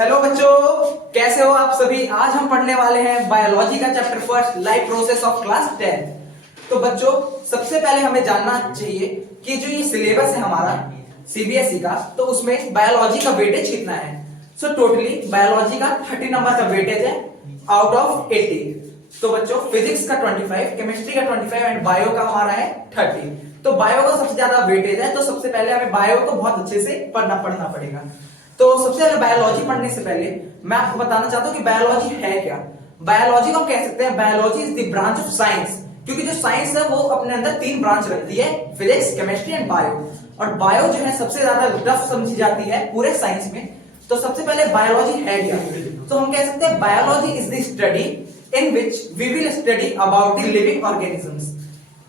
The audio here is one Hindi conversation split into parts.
हेलो बच्चों, कैसे हो आप सभी। आज हम पढ़ने वाले हैं बायोलॉजी का chapter first, life process of class 10। तो बच्चों, सबसे पहले हमें जानना चाहिए कि जो ये सिलेबस है हमारा सीबीएसई का, तो उसमें बायोलॉजी का वेटेज कितना है। सो टोटली बायोलॉजी का 30 नंबर का वेटेज है आउट ऑफ 80। तो बच्चों, फिजिक्स का 25, केमिस्ट्री का 25 एंड बायो का हमारा है 30। तो बायो का सबसे ज्यादा वेटेज है, तो सबसे पहले हमें बायो को बहुत अच्छे से पढ़ना पड़ेगा। तो सबसे पहले बायोलॉजी पढ़ने से पहले मैं आपको बताना चाहता हूं कि बायोलॉजी है क्या। बायोलॉजी को हम कह सकते हैं biology is the branch of science, क्योंकि जो साइंस है वो अपने अंदर 3 ब्रांच रखती है, फिजिक्स, केमिस्ट्री एंड बायो। और बायो जो है सबसे ज्यादा टफ समझी जाती है पूरे साइंस में। तो सबसे पहले बायोलॉजी है क्या, तो हम कह सकते हैं biology is the study in which we will study about the living organisms.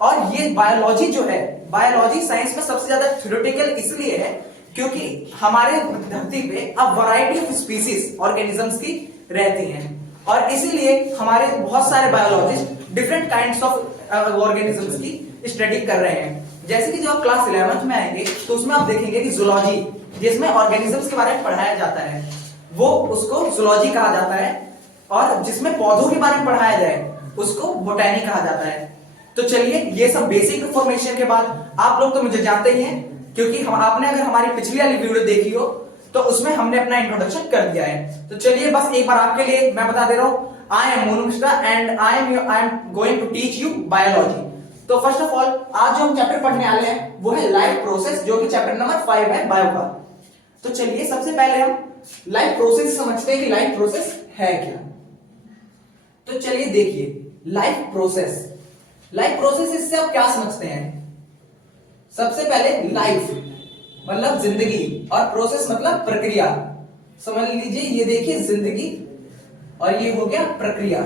और ये बायोलॉजी जो है, बायोलॉजी साइंस में सबसे ज्यादा थ्योरेटिकल इसलिए है क्योंकि हमारे धरती पे अब वैरायटी ऑफ स्पीसीज ऑर्गेनिजम्स की रहती हैं, और इसीलिए हमारे बहुत सारे biologist different kinds of organisms की स्टडी कर रहे हैं। जैसे कि जब आप क्लास 11th में आएंगे तो उसमें आप देखेंगे कि जूलॉजी, जिसमें ऑर्गेनिजम्स के बारे में पढ़ाया जाता है, वो उसको जूलॉजी कहा जाता है। और जिसमें पौधों के बारे में पढ़ाया जाए उसको बोटैनी कहा जाता है। तो चलिए, ये सब बेसिक इंफॉर्मेशन के बाद आप लोग तो मुझे जानते ही हैं, क्योंकि हम आपने अगर हमारी पिछली वाली वीडियो देखी हो तो उसमें हमने अपना इंट्रोडक्शन कर दिया है। तो चलिए, बस एक बार आपके लिए मैं बता दे रहा हूं, I am Monu Mishra and I am going to teach you biology. तो फर्स्ट ऑफ ऑल, आज जो हम चैप्टर पढ़ने वाले हैं वो है लाइफ प्रोसेस, जो कि चैप्टर नंबर 5 है बायो का। तो चलिए, सबसे पहले हम लाइफ प्रोसेस समझते हैं कि लाइफ प्रोसेस है क्या। तो चलिए देखिए, लाइफ प्रोसेस इससे आप क्या समझते हैं। सबसे पहले लाइफ मतलब जिंदगी और प्रोसेस मतलब प्रक्रिया। समझ लीजिए, ये देखिए जिंदगी और ये हो गया प्रक्रिया।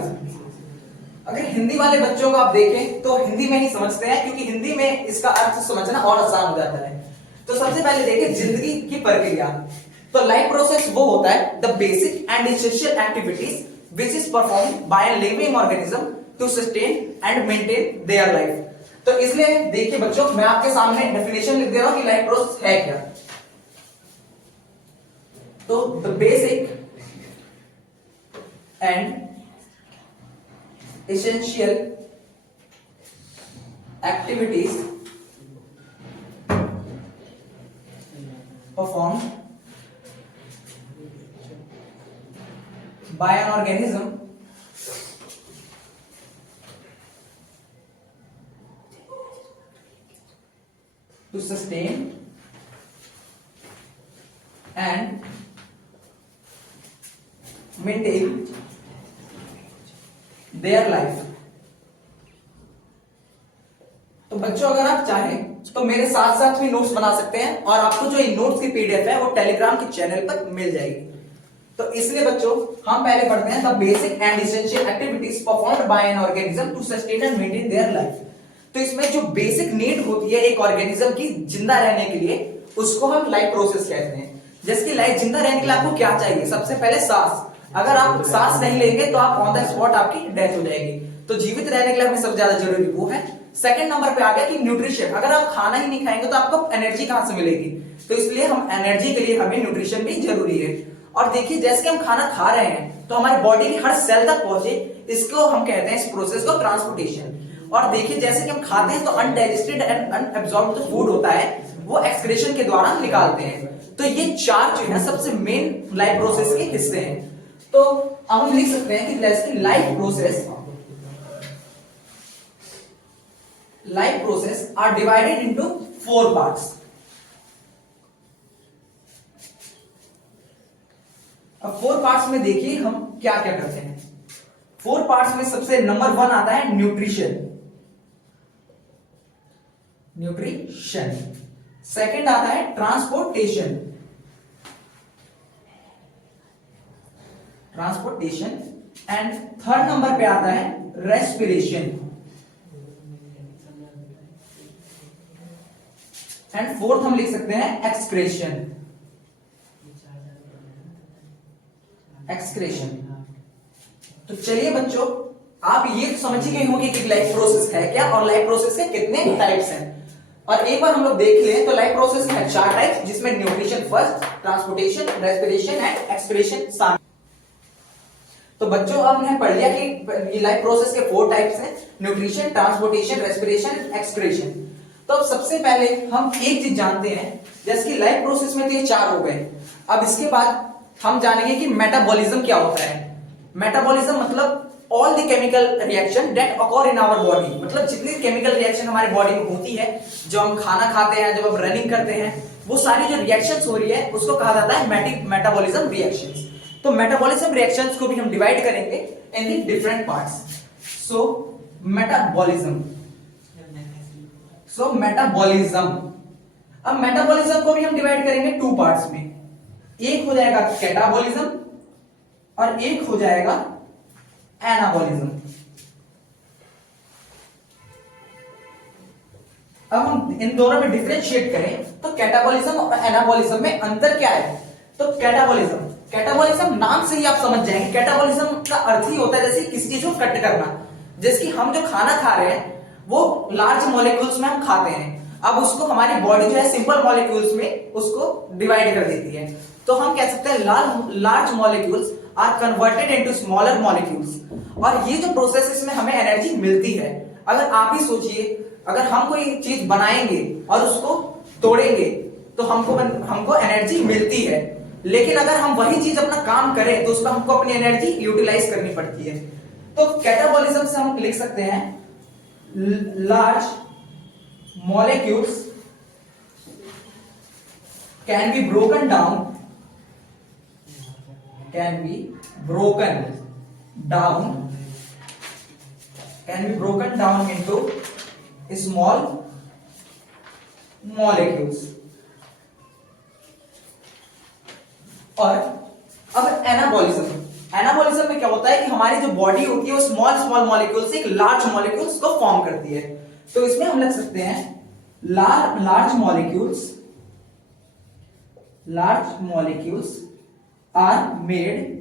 अगर हिंदी वाले बच्चों को आप देखें तो हिंदी में ही समझते हैं, क्योंकि हिंदी में इसका अर्थ समझना और आसान हो जाता है। तो सबसे पहले देखिए जिंदगी की प्रक्रिया। तो लाइफ प्रोसेस वो होता है the basic and essential activities which is performed by a living organism to sustain and maintain their life. तो इसलिए देखिए बच्चों, मैं आपके सामने डेफिनेशन लिख दे रहा हूं कि लाइफ प्रोसेस है क्या। तो the basic and essential activities performed by an organism to sustain and maintain their life। तो बच्चों, अगर आप चाहें तो मेरे साथ साथ भी नोट्स बना सकते हैं, और आपको जो ये नोट्स की पीडीएफ है वो टेलीग्राम के चैनल पर मिल जाएगी। तो इसलिए बच्चों, हम पहले पढ़ते हैं the basic and essential activities performed by an organism to sustain and maintain their life. तो इसमें जो बेसिक नीड होती है एक ऑर्गेनिज्म की जिंदा रहने के लिए, उसको हम लाइफ प्रोसेस कहते हैं। जैसे कि लाइफ जिंदा रहने के लिए आपको क्या चाहिए, सबसे पहले सांस। अगर आप सांस नहीं लेंगे तो आप ऑन द स्पॉट आपकी डेथ हो जाएगी। तो जीवित रहने के लिए हमें सबसे ज्यादा जरूरी वो है। सेकंड नंबर पे आ गया कि न्यूट्रिशन। अगर आप खाना ही नहीं खाएंगे तो आपको एनर्जी कहां से मिलेगी, तो इसलिए हम एनर्जी के लिए हमें न्यूट्रिशन भी जरूरी है। और देखिए, जैसे कि हम खाना खा रहे हैं तो हमारी बॉडी की हर सेल तक पहुंचे, इसको हम कहते हैं, इस प्रोसेस को ट्रांसपोर्टेशन। और देखिए, जैसे कि हम खाते हैं तो अनडाइजेस्टेड एंड अनएब्सॉर्ब्ड जो फूड होता है वो एक्सक्रीशन के द्वारा निकालते हैं। तो ये 4 जो है सबसे मेन लाइफ प्रोसेस के हिस्से हैं। तो अब हम लिख सकते हैं कि जैसे life process are divided into 4 parts. अब 4 पार्ट्स में देखिए हम क्या क्या करते हैं। 4 पार्ट्स में सबसे नंबर 1 आता है न्यूट्रिशन। सेकंड आता है ट्रांसपोर्टेशन एंड थर्ड नंबर पे आता है रेस्पिरेशन एंड फोर्थ हम लिख सकते हैं एक्सक्रेशन। तो चलिए बच्चों, आप ये समझ ही गए होंगे कि लाइफ प्रोसेस है क्या और लाइफ प्रोसेस के कितने टाइप्स हैं। और एक बार हम लोग देख लें तो लाइफ प्रोसेस में 4 टाइप्स, जिसमें nutrition first, transportation, respiration and excretion शामिल। तो बच्चों आपने पढ़ लिया कि लाइफ प्रोसेस के 4 टाइप्स हैं, न्यूट्रिशन, ट्रांसपोर्टेशन, रेस्पिरेशन, एक्सक्रीशन। तो अब सबसे पहले हम एक चीज जानते हैं, जैसे कि लाइफ प्रोसेस में तो ये 4 हो गए। अब इसके बाद हम जानेंगे कि मेटाबॉलिज्म क्या होता है। मेटाबॉलिज्म मतलब all the chemical reaction that occur in our body, मतलब जितनी केमिकल रिएक्शन हमारे बॉडी में होती है, जो हम खाना खाते हैं, जब हम रनिंग करते हैं, वो सारी जो रिएक्शंस हो रही है उसको कहा जाता है मेटाबॉलिज्म रिएक्शंस। तो मेटाबॉलिज्म रिएक्शंस को भी हम डिवाइड करेंगे in the different parts. So metabolism, अब मेटाबॉलिज्म को भी हम डिवाइड करेंगे 2 पार्ट्स में। एक हो जाएगा कैटाबॉलिज्म और एक हो जाएगा एनाबॉलिज्म। अब हम इन दोनों में डिफरेंशिएट करें तो कैटाबॉलिज्म और एनाबॉलिज्म में अंतर क्या है। तो कैटाबॉलिज्म नाम से ही आप समझ जाएंगे, कैटाबॉलिज्म का अर्थ ही होता है जैसे किसी चीज को कट करना। जैसे कि हम जो खाना खा रहे हैं वो लार्ज मॉलिक्यूल्स में हम खाते हैं, अब उसको हमारी बॉडी जो है सिंपल मॉलिक्यूल्स में उसको डिवाइड कर देती है। तो हम कह सकते हैं large molecules are converted into smaller molecules, और ये जो प्रोसेस इसमें हमें एनर्जी मिलती है। अगर आप ही सोचिए, अगर हम कोई चीज बनाएंगे और उसको तोड़ेंगे तो हमको एनर्जी मिलती है, लेकिन अगर हम वही चीज अपना काम करें तो उसमें हमको अपनी एनर्जी यूटिलाइज करनी पड़ती है। तो कैटाबॉलिज्म से हम लिख सकते हैं large molecules can be broken down into small molecules। और अब एनाबॉलिज्म में क्या होता है कि हमारी जो बॉडी होती है वो स्मॉल मॉलिक्यूल से एक लार्ज मॉलिक्यूल्स को फॉर्म करती है। तो इसमें हम लिख सकते हैं large molecules are made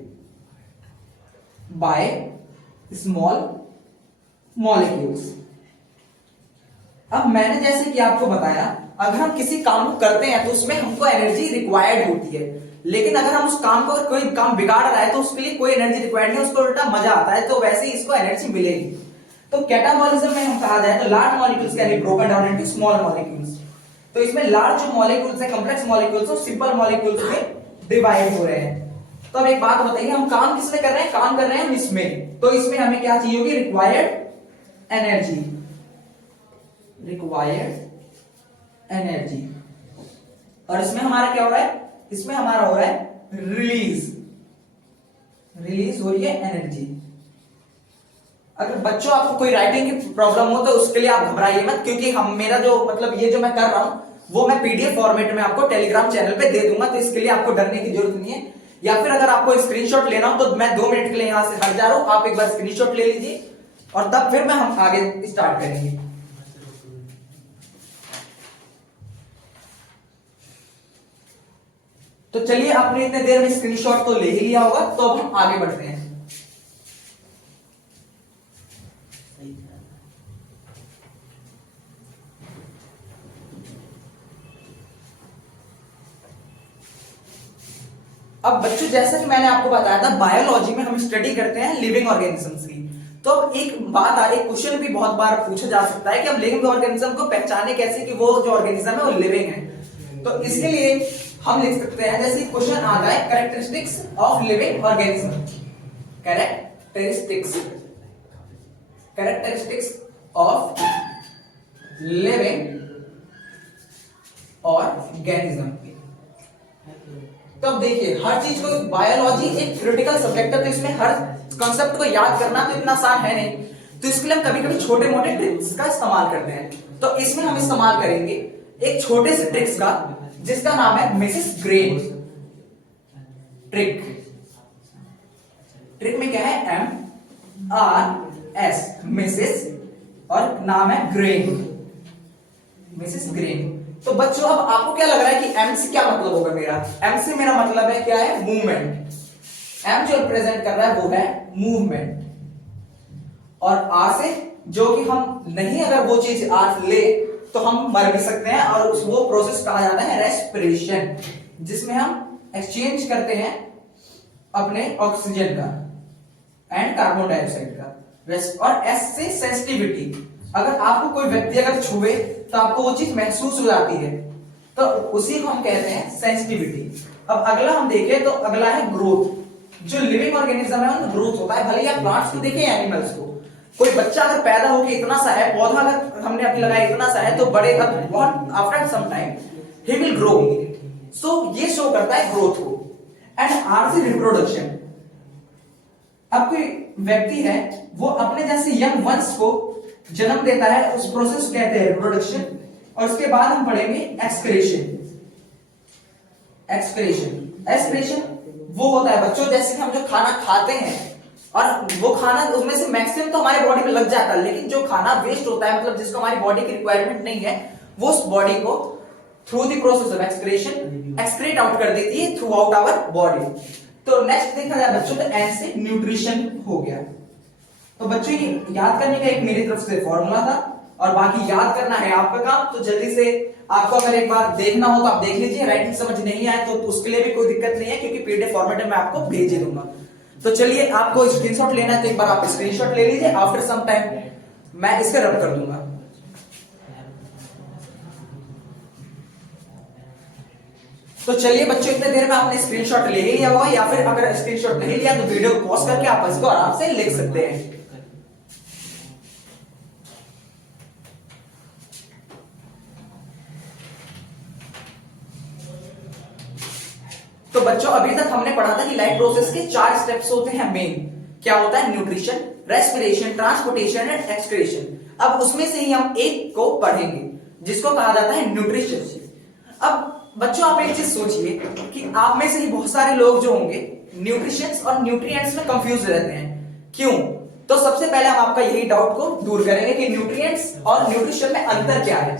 by small molecules. अब मैंने जैसे कि आपको बताया, अगर हम किसी काम को करते हैं तो उसमें हमको एनर्जी रिक्वायर्ड होती है, लेकिन अगर हम उस काम को कोई काम बिगाड़ रहा है तो उसके लिए कोई एनर्जी रिक्वायर्ड नहीं, उसको उल्टा मजा आता है, तो वैसे ही इसको एनर्जी मिलेगी। तो कैटाबॉलिज्म में हम कहा जाए तो large molecules can be broken down into small molecules. तो इसमें लार्ज जो मॉलिक्यूल्स है, कॉम्प्लेक्स मॉलिक्यूल्स और सिंपल मॉलिक्यूल्स में डिवाइड हो रहे हैं। तो अब एक बात बताइए, हम काम किसमें कर रहे हैं? काम कर रहे हैं हम इसमें। तो इसमें हमें क्या चाहिए होगी? Required energy. और इसमें हमारा क्या हो रहा है? इसमें हमारा हो रहा है रिलीज हो रही है एनर्जी। अगर बच्चों आपको कोई राइटिंग की प्रॉब्लम हो तो उसके लिए आप घबराइए मत, क्योंकि मेरा जो मतलब ये जो मैं कर रहा हूं वो मैं पीडीएफ फॉर्मेट में आपको टेलीग्राम चैनल पे दे दूंगा, तो इसके लिए आपको डरने की जरूरत नहीं है। या फिर अगर आपको स्क्रीनशॉट लेना हो तो मैं 2 मिनट के लिए यहां से हट जा रहा हूं, आप एक बार स्क्रीनशॉट ले लीजिए और तब फिर हम आगे स्टार्ट करेंगे। तो चलिए, आपने इतने देर में स्क्रीनशॉट तो ले ही लिया होगा, तो अब हम आगे बढ़ते हैं। अब बच्चों, जैसा कि मैंने आपको बताया था, बायोलॉजी में हम स्टडी करते हैं लिविंग ऑर्गेनिजम्स की। तो अब एक क्वेश्चन भी बहुत बार पूछा जा सकता है कि हम लिविंग ऑर्गेनिज्म को पहचाने कैसे कि वो जो ऑर्गेनिज्म है वो लिविंग है। तो इसके लिए हम लिख सकते हैं, जैसे क्वेश्चन आता है characteristics of living organism. Characteristics of living organism. तो अब देखिए, हर चीज को, बायोलॉजी एक थ्योरेटिकल सब्जेक्ट है, तो इसमें हर कॉन्सेप्ट को याद करना तो इतना आसान है नहीं, तो इसके लिए हम कभी कभी छोटे मोटे ट्रिक्स का इस्तेमाल करते हैं। तो इसमें हम इस्तेमाल करेंगे एक छोटे से ट्रिक्स का, जिसका नाम है मिसेस ग्रेन ट्रिक। ट्रिक में क्या है? MRS, मिसेस, और नाम है ग्रेन, मिसेस ग्रेन। तो बच्चों, अब आपको क्या लग रहा है कि M से क्या मतलब होगा मेरा? M से मेरा मतलब है क्या है? मूवमेंट। M जो रिप्रेजेंट कर रहा है वो है मूवमेंट। और R से, जो कि हम नहीं, अगर वो चीज R ले तो हम मर भी सकते हैं, और वो प्रोसेस कहा जाता है रेस्पिरेशन, जिसमें हम एक्सचेंज करते हैं अपने ऑक्सीजन का एंड कार्बन डाइऑक्साइड का। और एस से सेंसिटिविटी, अगर आपको कोई व्यक्ति अगर छुए तो आपको वो चीज महसूस हो जाती है, तो उसी को हम कहते हैं सेंसिटिविटी। अब अगला हम देखें तो अगला है ग्रोथ। जो लिविंग ऑर्गेनिज्म है उनमें ग्रोथ होता है, भले आप प्लांट्स को देखें एनिमल्स को। कोई बच्चा अगर पैदा होकर इतना सा है, पौधा अगर हमने अभी लगाया इतना सा है, तो बड़े after some time he will grow. So ये शो करता है ग्रोथ को। एंड आर से रिप्रोडक्शन, अब कोई व्यक्ति है वो अपने जैसे यंग वंश को जन्म देता है, उस प्रोसेस को कहते हैं रिप्रोडक्शन। और उसके बाद हम पढ़ेंगे एक्सक्रीशन। एक्सक्रीशन वो होता है बच्चों, जैसे हम जो खाना खाते हैं और वो खाना उसमें से मैक्सिमम तो हमारे बॉडी में लग जाता है, लेकिन जो खाना वेस्ट होता है, मतलब जिसको हमारी बॉडी की रिक्वायरमेंट नहीं है, वो उस बॉडी को through the process of excretion excrete out कर देती है थ्रू आउट आवर बॉडी। तो नेक्स्ट देखा जाए बच्चों, तो एन से न्यूट्रिशन हो गया। तो बच्चों ये याद करने का एक मेरी तरफ से फॉर्मूला था, और बाकी याद करना है आपका काम। तो जल्दी से आपको अगर एक बार देखना हो तो आप देख लीजिए, राइटिंग समझ नहीं आए तो उसके लिए भी कोई दिक्कत नहीं है, क्योंकि पीडीएफ फॉर्मेट में मैं आपको भेज ही दूंगा। तो चलिए, आपको स्क्रीनशॉट लेना है तो एक बार आप स्क्रीनशॉट ले लीजिए, आफ्टर सम टाइम मैं इसका रब कर दूंगा। तो चलिए बच्चों, इतने देर में आपने स्क्रीनशॉट ले ही लिया होगा, या फिर अगर स्क्रीनशॉट नहीं लिया तो वीडियो को पॉज करके आप इसको आराम से लिख सकते हैं। तो बच्चों, अभी तक हमने पढ़ा था कि लाइफ प्रोसेस के 4 स्टेप्स होते हैं मेन। क्या होता है? Nutrition, respiration, transportation and excretion. अब उसमें से ही हम एक को पढ़ेंगे जिसको कहा जाता है न्यूट्रिशन। अब बच्चों, आप एक चीज सोचिए कि आप में से ही बहुत सारे लोग जो होंगे न्यूट्रिशंस और न्यूट्रिएंट्स में कंफ्यूज रहते हैं। क्यों? तो सबसे पहले हम आपका यही डाउट को दूर करेंगे कि न्यूट्रिएंट्स और न्यूट्रिशन में अंतर क्या है।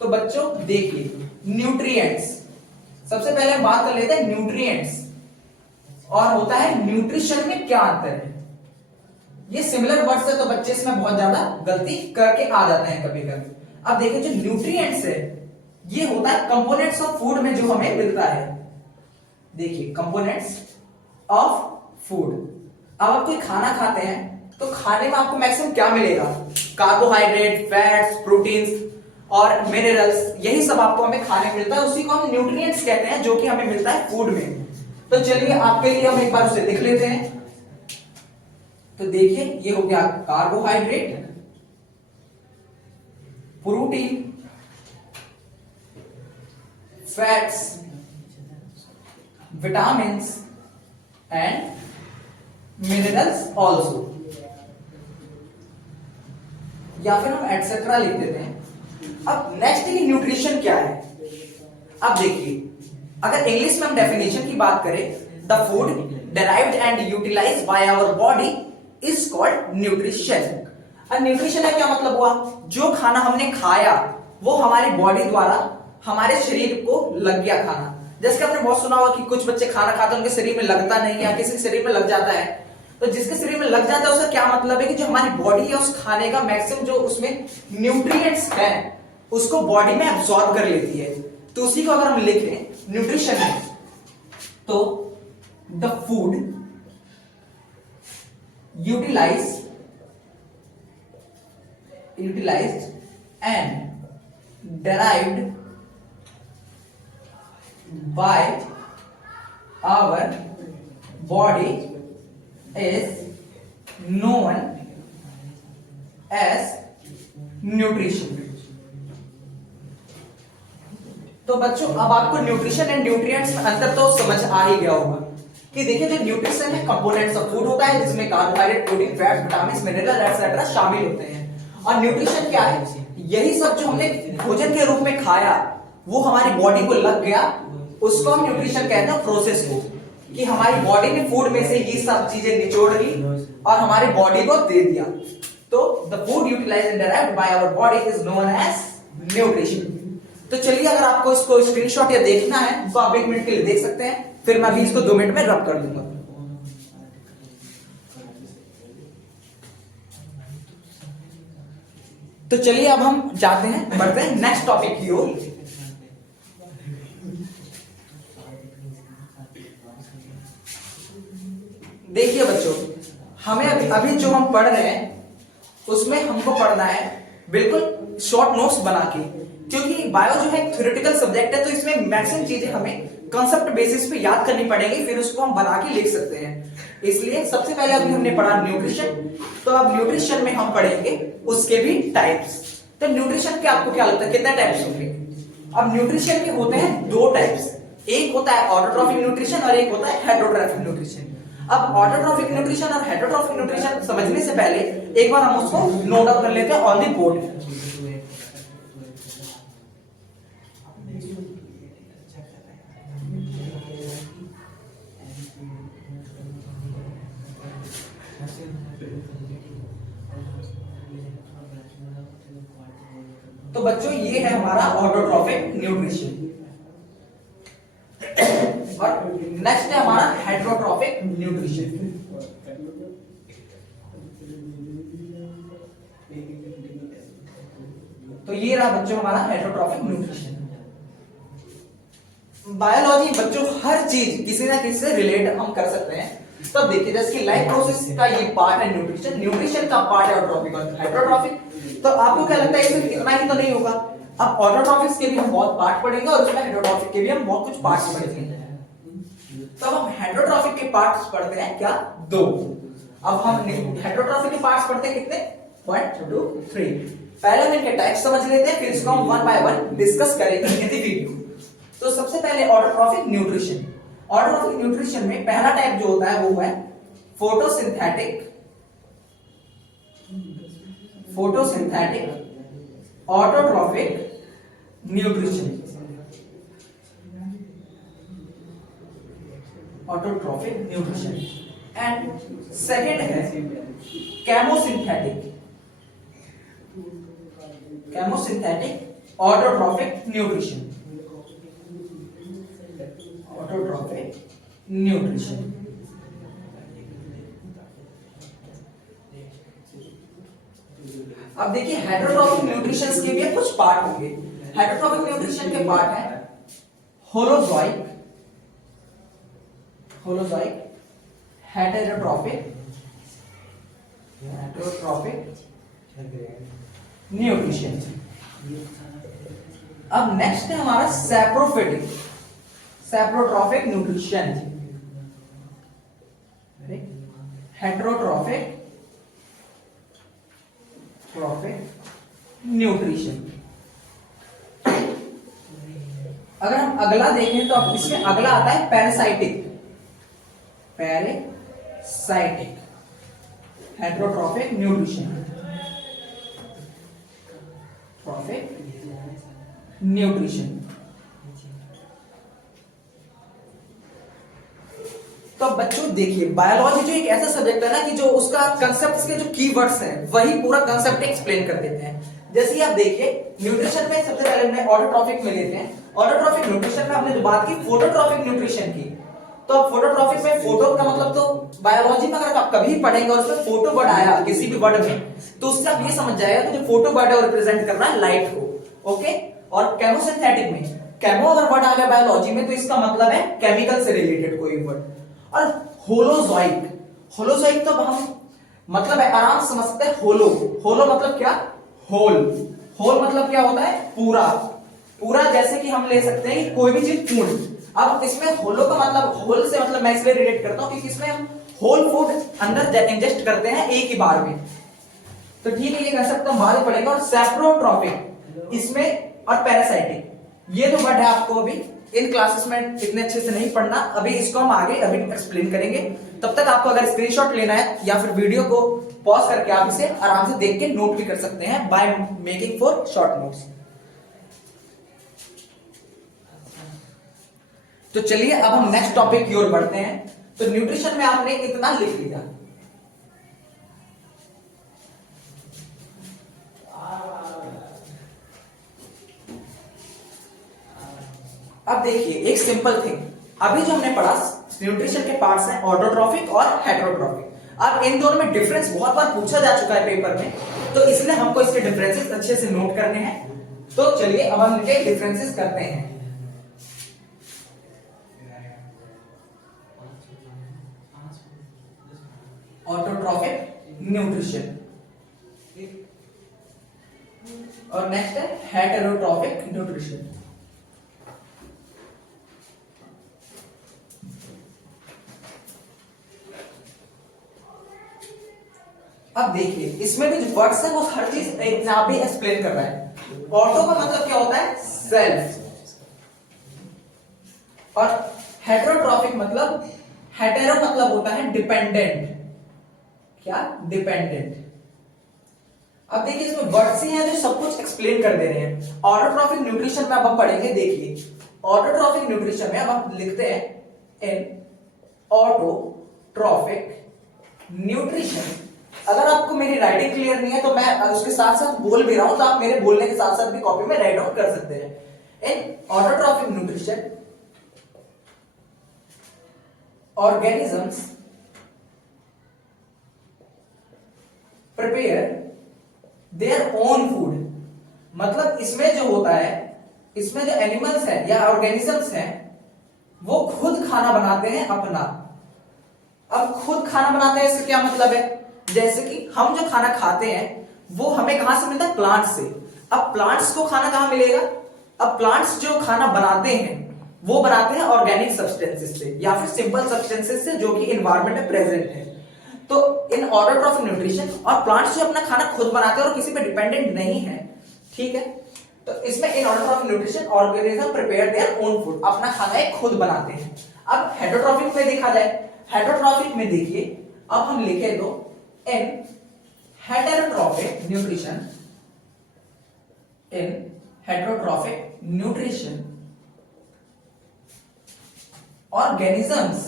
तो बच्चों देखिए, न्यूट्रिएंट्स, सबसे पहले हम बात कर लेते हैं न्यूट्रिएंट्स, और होता है न्यूट्रिशन में क्या अंतर है। ये सिमिलर वर्ड्स है तो बच्चे इसमें बहुत ज्यादा गलती करके आ जाते हैं कभी कभी। अब देखिए, जो न्यूट्रिएंट्स है ये होता है कंपोनेंट्स ऑफ फूड में जो हमें मिलता है। देखिए, कंपोनेंट्स ऑफ फूड। अब आप कोई खाना खाते हैं तो खाने में आपको मैक्सिमम क्या मिलेगा? कार्बोहाइड्रेट, फैट्स, प्रोटीन्स और मिनरल्स, यही सब आपको हमें खाने में मिलता है। उसी को हम न्यूट्रिएंट्स कहते हैं, जो कि हमें मिलता है फूड में। तो चलिए, आपके लिए हम एक बार उसे लिख लेते हैं। तो देखिए, ये हो गया carbohydrate, protein, fats, vitamins and minerals also, या फिर हम एटसेट्रा लिख देते हैं। अब नेक्स्ट की न्यूट्रिशन क्या है? अब देखिए, अगर इंग्लिश में हम डेफिनेशन की बात करें, the food derived and utilized by our body is called nutrition. अब न्यूट्रिशन का क्या मतलब हुआ? जो खाना हमने खाया वो हमारी बॉडी द्वारा हमारे शरीर को लग गया खाना। जैसे कि आपने बहुत सुना होगा कि कुछ बच्चे खाना खाते हैं उनके शरीर में लगता नहीं है, या किसी के शरीर में लग जाता है। तो जिसके शरीर में लग जाता है उसका क्या मतलब है कि जो हमारी बॉडी है उस खाने का मैक्सिमम जो उसमें न्यूट्रिएंट्स है उसको बॉडी में एब्सॉर्ब कर लेती है। तो उसी को अगर हम लिख लें न्यूट्रिशन में, तो the food utilized and derived by our body is known as nutrition। तो बच्चों, अब आपको न्यूट्रिशन एंड न्यूट्रिएंट्स में अंतर तो समझ आ ही गया होगा कि देखिए, जो न्यूट्रिशन है कंपोनेंट्स ऑफ फूड होता है, जिसमें carbohydrate, protein, fat, vitamin, mineral etcetera शामिल होते हैं। और न्यूट्रिशन क्या है? यही सब जो हमने भोजन के रूप में खाया वो हमारी बॉडी को लग गया, उसको हम न्यूट्रिशन कहते हैं। प्रोसेस को कि हमारी बॉडी ने फूड में से ये सब चीजें निचोड़ ली और हमारी बॉडी को दे दिया। तो the food utilized and derived by our body is known as nutrition. तो चलिए, अगर आपको इसको स्क्रीनशॉट या देखना है तो आप 1 मिनट के लिए देख सकते हैं, फिर मैं भी इसको 2 मिनट में रब कर दूंगा। तो चलिए अब हम जाते हैं, बढ़ते हैं नेक्स्ट टॉपिक की ओर। देखिए बच्चों, हमें अभी जो हम पढ़ रहे हैं उसमें हमको पढ़ना है बिल्कुल शॉर्ट नोट्स बना के, क्योंकि बायो जो है एक थ्योरेटिकल सब्जेक्ट है, तो इसमें मैक्सिमम चीजें हमें कंसेप्ट बेसिस पे याद करनी पड़ेगी, फिर उसको हम बना के लिख सकते हैं। इसलिए सबसे पहले अभी हमने पढ़ा न्यूट्रिशन, तो अब न्यूट्रिशन में हम पढ़ेंगे उसके भी टाइप्स। तो न्यूट्रिशन के आपको क्या लगता है कितने टाइप्स होंगे? अब न्यूट्रिशन के होते हैं दो टाइप्स, एक होता है ऑटोट्रॉफिक न्यूट्रिशन और एक होता है हेटरोट्रॉफिक न्यूट्रिशन। अब ऑटोट्रॉफिक न्यूट्रिशन और हेटरोट्रॉफिक न्यूट्रिशन समझने से पहले एक बार हम उसको नोट डाउन कर लेते हैं ऑन द बोर्ड। तो बच्चों ये है हमारा ऑटोट्रॉफिक न्यूट्रिशन, और नेक्स्ट है हमारा हेटरोट्रॉफिक न्यूट्रिशन। तो ये रहा बच्चों हमारा हेटरोट्रॉफिक न्यूट्रिशन। बायोलॉजी बच्चों हर चीज किसी ना किसी से रिलेट हम कर सकते हैं। तो देखिए जैसे कि लाइफ प्रोसेस का ये पार्ट है न्यूट्रिशन, न्यूट्रिशन का पार्ट है ऑटोट्रॉफिक और हेटरोट्रॉफिक। तो आपको क्या लगता है सिर्फ इतना ही तो नहीं होगा, अब ऑटोट्रॉफिक के भी हम बहुत पार्ट पढ़ेंगे और उसमें हेटरोट्रॉफिक के भी हम बहुत कुछ पार्ट्स पढ़ेंगे। तो अब हम हेटरोट्रॉफिक के पार्ट्स पढ़ते हैं क्या? दो। अब हम हेटरोट्रॉफिक के पार्ट्स पढ़ते हैं कितने? 1 2 3। पहले हम इनके टाइप्स समझ लेते हैं, फिर इसको हम वन बाय वन डिस्कस करेंगे इन द वीडियो। तो सबसे पहले ऑटोट्रॉफिक न्यूट्रिशन। ऑटोट्रॉफिक न्यूट्रिशन में पहला टाइप जो होता है वो है photosynthetic autotrophic nutrition. Autotrophic nutrition and second है केमोसिंथेटिक ऑटोट्रॉफिक न्यूट्रिशन। अब देखिए हेटरोट्रॉफिक न्यूट्रिशन के भी कुछ पार्ट होंगे। हेटरोट्रॉफिक न्यूट्रिशन के पार्ट है होलोजोइक, हेटेरोट्रॉफिक न्यूट्रिशन। अब नेक्स्ट है हमारा सैप्रोट्रॉफिक न्यूट्रिशन, हेटेरोट्रॉफिक न्यूट्रिशन। अगर हम अगला देखें तो अब इसमें अगला आता है पैरासाइटिक हेटेरोट्रॉफिक न्यूट्रिशन। तो बच्चों देखिए बायोलॉजी जो एक ऐसा सब्जेक्ट है ना कि जो उसका कंसेप्ट के जो कीवर्ड्स हैं वही पूरा कंसेप्ट एक्सप्लेन कर देते हैं। जैसे आप देखिए न्यूट्रिशन में सबसे पहले हमने ऑटोट्रॉफिक में लेते हैं। ऑटोट्रॉफिक न्यूट्रिशन में हमने जो बात की फोटोट्रॉफिक न्यूट्रिशन की, तो अब फोटोट्रॉफिक में फोटो का मतलब तो बायोलॉजी में अगर आप कभी पढ़ेंगे और उसमें फोटो वर्ड आया किसी भी वर्ड में, तो उससे आप ये समझ जाएगा कि जो फोटो वर्ड है वो रिप्रेजेंट कर रहा है लाइट को। ओके, और केमोसिंथेटिक में केमो अगर वर्ड आ गया बायोलॉजी में तो इसका मतलब है केमिकल से रिलेटेड कोई वर्ड। और होलोजोइक तो हम मतलब है आराम समझ सकते हैं। होलो मतलब क्या? होल मतलब क्या होता है? पूरा जैसे कि हम ले सकते हैं कि कोई भी चीज पूर्ण। अब इसमें होलो का मतलब होल से मतलब मैं इसलिए रिलेट करता हूं क्योंकि इसमें हम होल फूड अंदर इंजेस्ट करते हैं एक ही बार में। तो ठीक है, ये कंसेप्ट हम बाद में पढ़ेंगे। और सैप्रोट्रॉफिक इसमें और पैरासाइटिक, ये तो वर्ड है आपको अभी इन क्लासेस में इतने अच्छे से नहीं पढ़ना, अभी इसको हम आगे अभी एक्सप्लेन करेंगे। तब तक आपको अगर स्क्रीनशॉट लेना है या फिर वीडियो को पॉज करके आप इसे आराम से देख के नोट भी कर सकते हैं by making for short notes. तो चलिए अब हम नेक्स्ट टॉपिक की ओर बढ़ते हैं। तो न्यूट्रिशन में आपने इतना लिख लिया। अब देखिए एक सिंपल थिंग, अभी जो हमने पढ़ा न्यूट्रिशन के पार्ट्स हैं ऑटोट्रॉफिक और हेटेरोट्रॉफिक। अब इन दोनों में डिफरेंस बहुत बार पूछा जा चुका है पेपर में तो इसलिए हमको इसके डिफरेंसेस अच्छे से नोट करने हैं। तो चलिए अब हम इनके डिफरेंसेस करते हैं। ऑटोट्रॉफिक न्यूट्रिशन और नेक्स्ट है हेटेरोट्रॉफिक न्यूट्रिशन। अब देखिए इसमें भी जो वर्ड्स है वो हर चीज यहाँ पे एक्सप्लेन कर रहा है। ऑटो का मतलब क्या होता है? सेल्फ। और हेटेरोट्रॉफिक मतलब, हेटेरो मतलब होता है डिपेंडेंट। क्या? डिपेंडेंट। अब देखिए इसमें वर्ड्स ही हैं जो सब कुछ एक्सप्लेन कर दे रहे हैं। ऑटोट्रॉफिक न्यूट्रिशन में अब हम पढ़ेंगे। देखिए ऑटोट्रॉफिक न्यूट्रिशन में अब हम लिखते हैं इन ऑटोट्रॉफिक न्यूट्रिशन। अगर आपको मेरी राइटिंग क्लियर नहीं है तो मैं उसके साथ साथ बोल भी रहा हूं, तो आप मेरे बोलने के साथ साथ भी कॉपी में राइट डाउन कर सकते हैं। In autotrophic nutrition organisms prepare their own food। मतलब इसमें जो होता है, इसमें जो एनिमल्स है या ऑर्गेनिजम्स हैं वो खुद खाना बनाते हैं अपना। अब खुद खाना बनाते हैं इससे क्या मतलब है? जैसे कि हम जो खाना खाते हैं वो हमें कहां से मिलता है? प्लांट से। अब प्लांट्स को खाना कहां मिलेगा? अब प्लांट्स जो खाना बनाते हैं वो बनाते हैं ऑर्गेनिक सब्सटेंसेस से या फिर सिंपल सब्सटेंसेस से जो कि एनवायरनमेंट में प्रेजेंट है। तो इन ऑटोट्रॉफिक न्यूट्रिशन, और प्लांट्स जो अपना खाना खुद बनाते हैं और किसी पे डिपेंडेंट नहीं है, ठीक है। तो इसमें in autotrophic nutrition organism prepare their own food, अपना खाना एक खुद बनाते हैं। अब हेटेरोट्रॉफिक में देखा जाए, हेटेरोट्रॉफिक में देखिए अब हम लिखे दो in heterotrophic nutrition, in heterotrophic nutrition organisms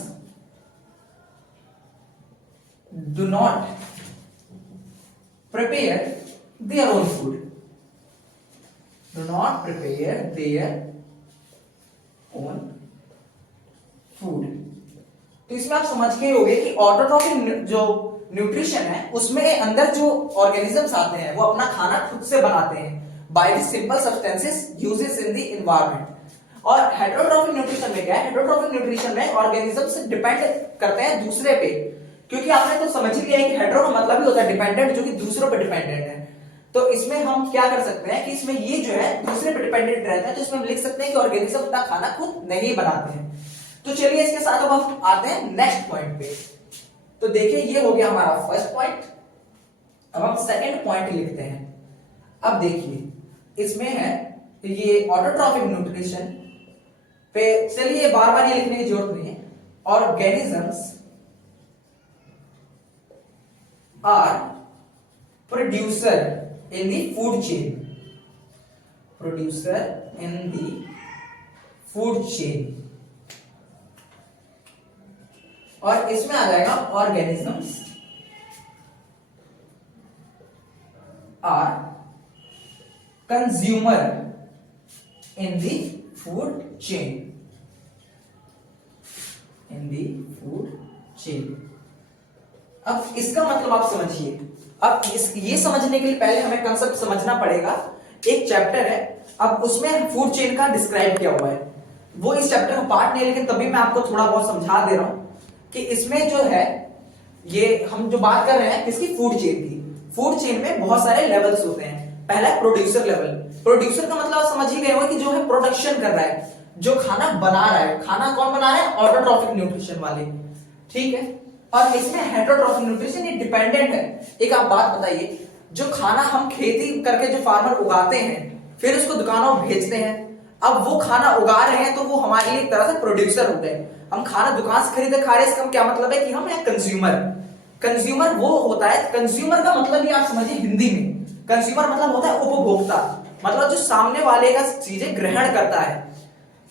do not prepare their own food, do not prepare their own food। तो इसमें आप समझ के होंगे कि ऑटोट्रॉफिक जो न्यूट्रिशन है उसमें अंदर जो ऑर्गेनिजम्स आते हैं वो अपना खाना खुद से बनाते हैं by the simple substances uses in the environment. और हेटेरोट्रॉफिक न्यूट्रिशन में क्या है? हेटेरोट्रॉफिक न्यूट्रिशन में ऑर्गेनिज्म से डिपेंड करते हैं दूसरे पे, क्योंकि आपने तो समझ ही लिया है कि हेटेरो का मतलब ही होता है डिपेंडेंट, जो कि दूसरों पे डिपेंडेंट है। तो इसमें हम क्या कर सकते हैं कि इसमें ये जो है दूसरे पे डिपेंडेंट रहता है, तो इसमें हम लिख सकते हैं कि ऑर्गेनिज्म अपना खाना खुद नहीं बनाते हैं। तो चलिए इसके साथ अब हम आते हैं नेक्स्ट पॉइंट पे। तो देखिए ये हो गया हमारा फर्स्ट पॉइंट। अब हम सेकेंड पॉइंट लिखते हैं। अब देखिए इसमें है ये ऑटोट्रॉफिक न्यूट्रिशन पे, चलिए बार बार ये लिखने की जरूरत नहीं है। Organisms are producer in the food chain, producer in the food chain. और इसमें आ जाएगा organisms are consumer in the food chain, in the food chain. अब इसका मतलब आप समझिए। अब ये समझने के लिए पहले हमें कंसेप्ट समझना पड़ेगा। एक चैप्टर है, अब उसमें फूड चेन का डिस्क्राइब किया हुआ है। वो इस चैप्टर का पार्ट नहीं है, लेकिन तभी मैं आपको थोड़ा बहुत समझा दे रहा हूं कि इसमें जो है ये हम जो बात कर रहे हैं किसकी? फूड चेन की। फूड चेन में बहुत सारे लेवल्स होते हैं। पहला है प्रोड्यूसर लेवल। प्रोड्यूसर का मतलब आप समझ ही गए हो कि जो है प्रोडक्शन कर रहा है, जो खाना बना रहा है। खाना कौन बना रहा है? ऑटोट्रॉफिक न्यूट्रिशन वाले, ठीक है। और इसमें हेटेरोट्रॉफिक न्यूट्रिशन ये डिपेंडेंट है। एक आप बात बताइए, जो खाना हम खेती करके जो फार्मर उगाते हैं फिर उसको दुकानों में भेजते हैं, अब वो खाना उगा रहे हैं तो वो हमारे लिए एक तरह से प्रोड्यूसर हो गए। हम खाना दुकान से खरीदे खा रहे हैं, इसका क्या मतलब है कि हम है कंज्यूमर। कंज्यूमर वो होता है, कंज्यूमर का मतलब ये आप समझिए हिंदी में, कंज्यूमर मतलब होता है उपभोक्ता, मतलब जो सामने वाले का चीजें ग्रहण करता है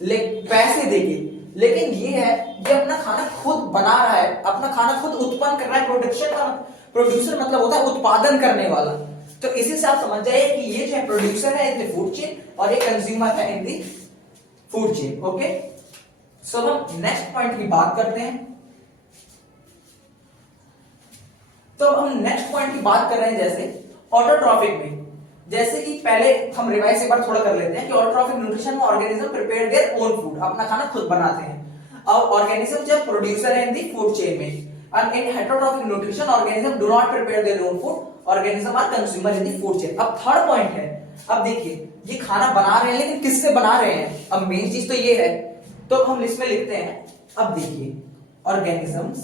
पैसे देके। लेकिन ये है ये अपना खाना खुद बना रहा है, अपना खाना खुद उत्पन्न कर रहा है। प्रोडक्शन का प्रोड्यूसर मतलब होता है उत्पादन करने वाला। तो इसी से आप समझ जाइए कि ये जो है प्रोड्यूसर है इन द फूड चेन और ये कंज्यूमर है in the food chain. Okay, so हम नेक्स्ट पॉइंट की बात करते हैं। तो हम नेक्स्ट पॉइंट की बात कर रहे हैं, जैसे ऑटोट्रॉफिक में, जैसे कि पहले हम रिवाइज एक बार थोड़ा कर लेते हैं कि ऑटोट्रॉफिक न्यूट्रिशन में organism prepare their own food, अपना खाना खुद बनाते हैं। अब ऑर्गेनिज्म जब प्रोड्यूसर है इन दी फूड चेन में, and in heterotrophic nutrition organism do not prepare their own food, organism are consumer in the food chain। अब थर्ड पॉइंट है, अब देखिए ये खाना बना रहे हैं लेकिन किससे बना रहे हैं, अब मेन चीज तो ये है, तो हम लिस्ट में लिखते हैं। अब देखिए organisms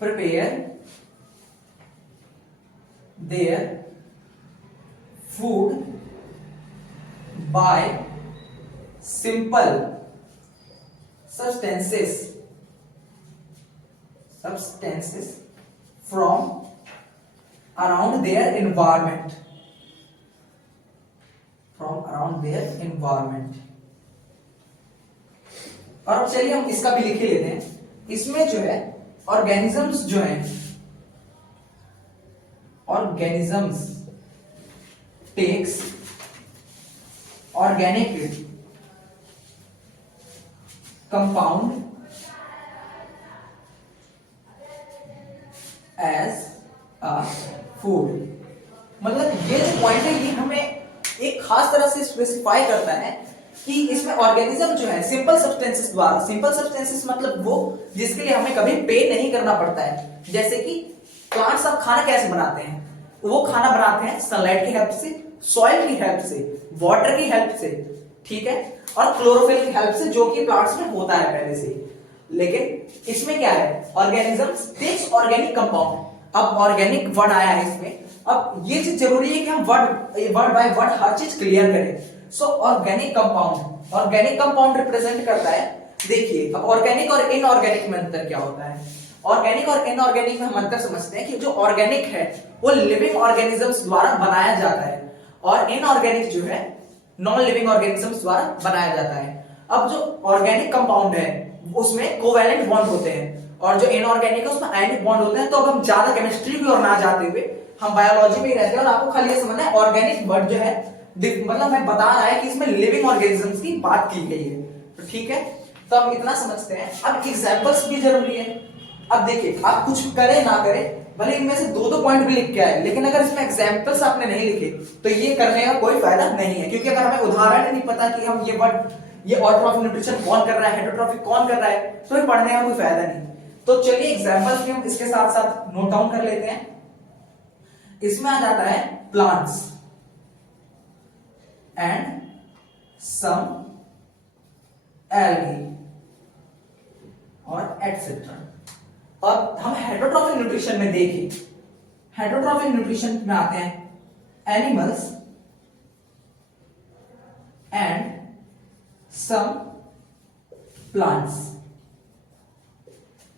prepare their food by simple substances from around their environment, और अब चलिए हम इसका भी लिख ही लेते हैं। इसमें जो है ऑर्गेनिजम्स जो हैं, organisms takes organic compound as a food. मतलब ये जो पॉइंट है ये हमें एक खास तरह से स्पेसिफाई करता है कि इसमें ऑर्गेनिज्म जो है सिंपल सब्सटेंसेस द्वारा, सिंपल सब्सटेंसेस मतलब वो जिसके लिए हमें कभी पे नहीं करना पड़ता है, जैसे कि प्लांट्स अब खाना कैसे बनाते हैं, वो खाना बनाते हैं सनलाइट की हेल्प से, सॉइल की हेल्प से, वाटर की हेल्प से, ठीक है, और क्लोरोफिल की हेल्प से, जो कि प्लांट्स में होता है पहले से। लेकिन इसमें क्या है, ऑर्गेनिजम्स टेक्स ऑर्गेनिक कंपाउंड। अब ऑर्गेनिक वर्ड आया है इसमें, अब ये चीज जरूरी है कि हम वर्ड बाय वर्ड हर चीज क्लियर करें। सो ऑर्गेनिक कंपाउंड रिप्रेजेंट करता है, देखिए अब ऑर्गेनिक और इनऑर्गेनिक में अंतर क्या होता है। ऑर्गेनिक और इनऑर्गेनिक में हम अंतर समझते हैं कि जो ऑर्गेनिक है वो लिविंग ऑर्गेनिजम्स द्वारा बनाया जाता है, और इनऑर्गेनिक जो है नॉन लिविंग ऑर्गेनिजम्स द्वारा बनाया जाता है। अब जो ऑर्गेनिक कंपाउंड है उसमें कोवैलेंट बॉन्ड होते हैं, और जो इनऑर्गेनिक है उसमें आयनिक बॉन्ड होते हैं। तो अब हम ज्यादा केमिस्ट्री की ओर ना जाते हुए हम बायोलॉजी में ही रहते हैं, और आपको खाली ये समझना है ऑर्गेनिक वर्ड जो है मतलब मैं बता रहा है कि इसमें लिविंग ऑर्गेनिजम्स की बात की गई है, तो ठीक है, तो हम इतना समझते हैं। अब एग्जांपल्स भी जरूरी है। अब देखिए आप कुछ करें ना करें, भले इनमें से दो पॉइंट भी लिख के आए, लेकिन अगर इसमें एग्जांपल्स आपने नहीं लिखे तो ये करने का कोई फायदा नहीं है, क्योंकि अगर हमें उदाहरण नहीं पता कि हम ये वर्ड, ये ऑटोट्रॉफिक न्यूट्रिशन कौन कर रहा है, हेटरोट्रॉफिक कौन कर रहा है, तो ये पढ़ने का कोई फायदा नहीं। तो चलिए एग्जांपल्स भी हम इसके साथ साथ नोट डाउन कर लेते हैं। इसमें आ जाता है प्लांट्स एंड सम एल्गी और एटसेट्रा। अब हम हेटरोट्रॉफिक न्यूट्रिशन में देखें, हेटरोट्रॉफिक न्यूट्रिशन में आते हैं एनिमल्स एंड सम प्लांट्स।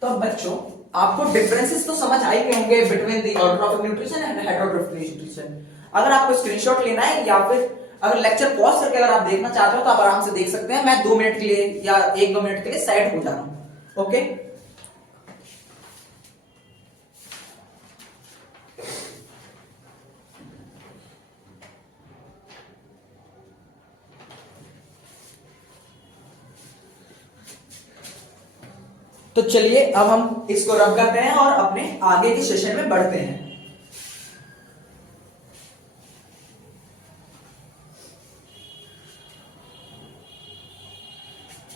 तो बच्चों आपको डिफरेंसेस तो समझ आ ही गए होंगे between the autotrophic nutrition and heterotrophic nutrition. अगर आपको स्क्रीनशॉट लेना है या फिर अगर लेक्चर पॉज करके अगर आप देखना चाहते हो तो आप आराम से देख सकते हैं। मैं 2 मिनट के लिए या 1-2 मिनट के लिए साइड हो जा रहा हूं, ओके। तो चलिए अब हम इसको रब करते हैं और अपने आगे के सेशन में बढ़ते हैं।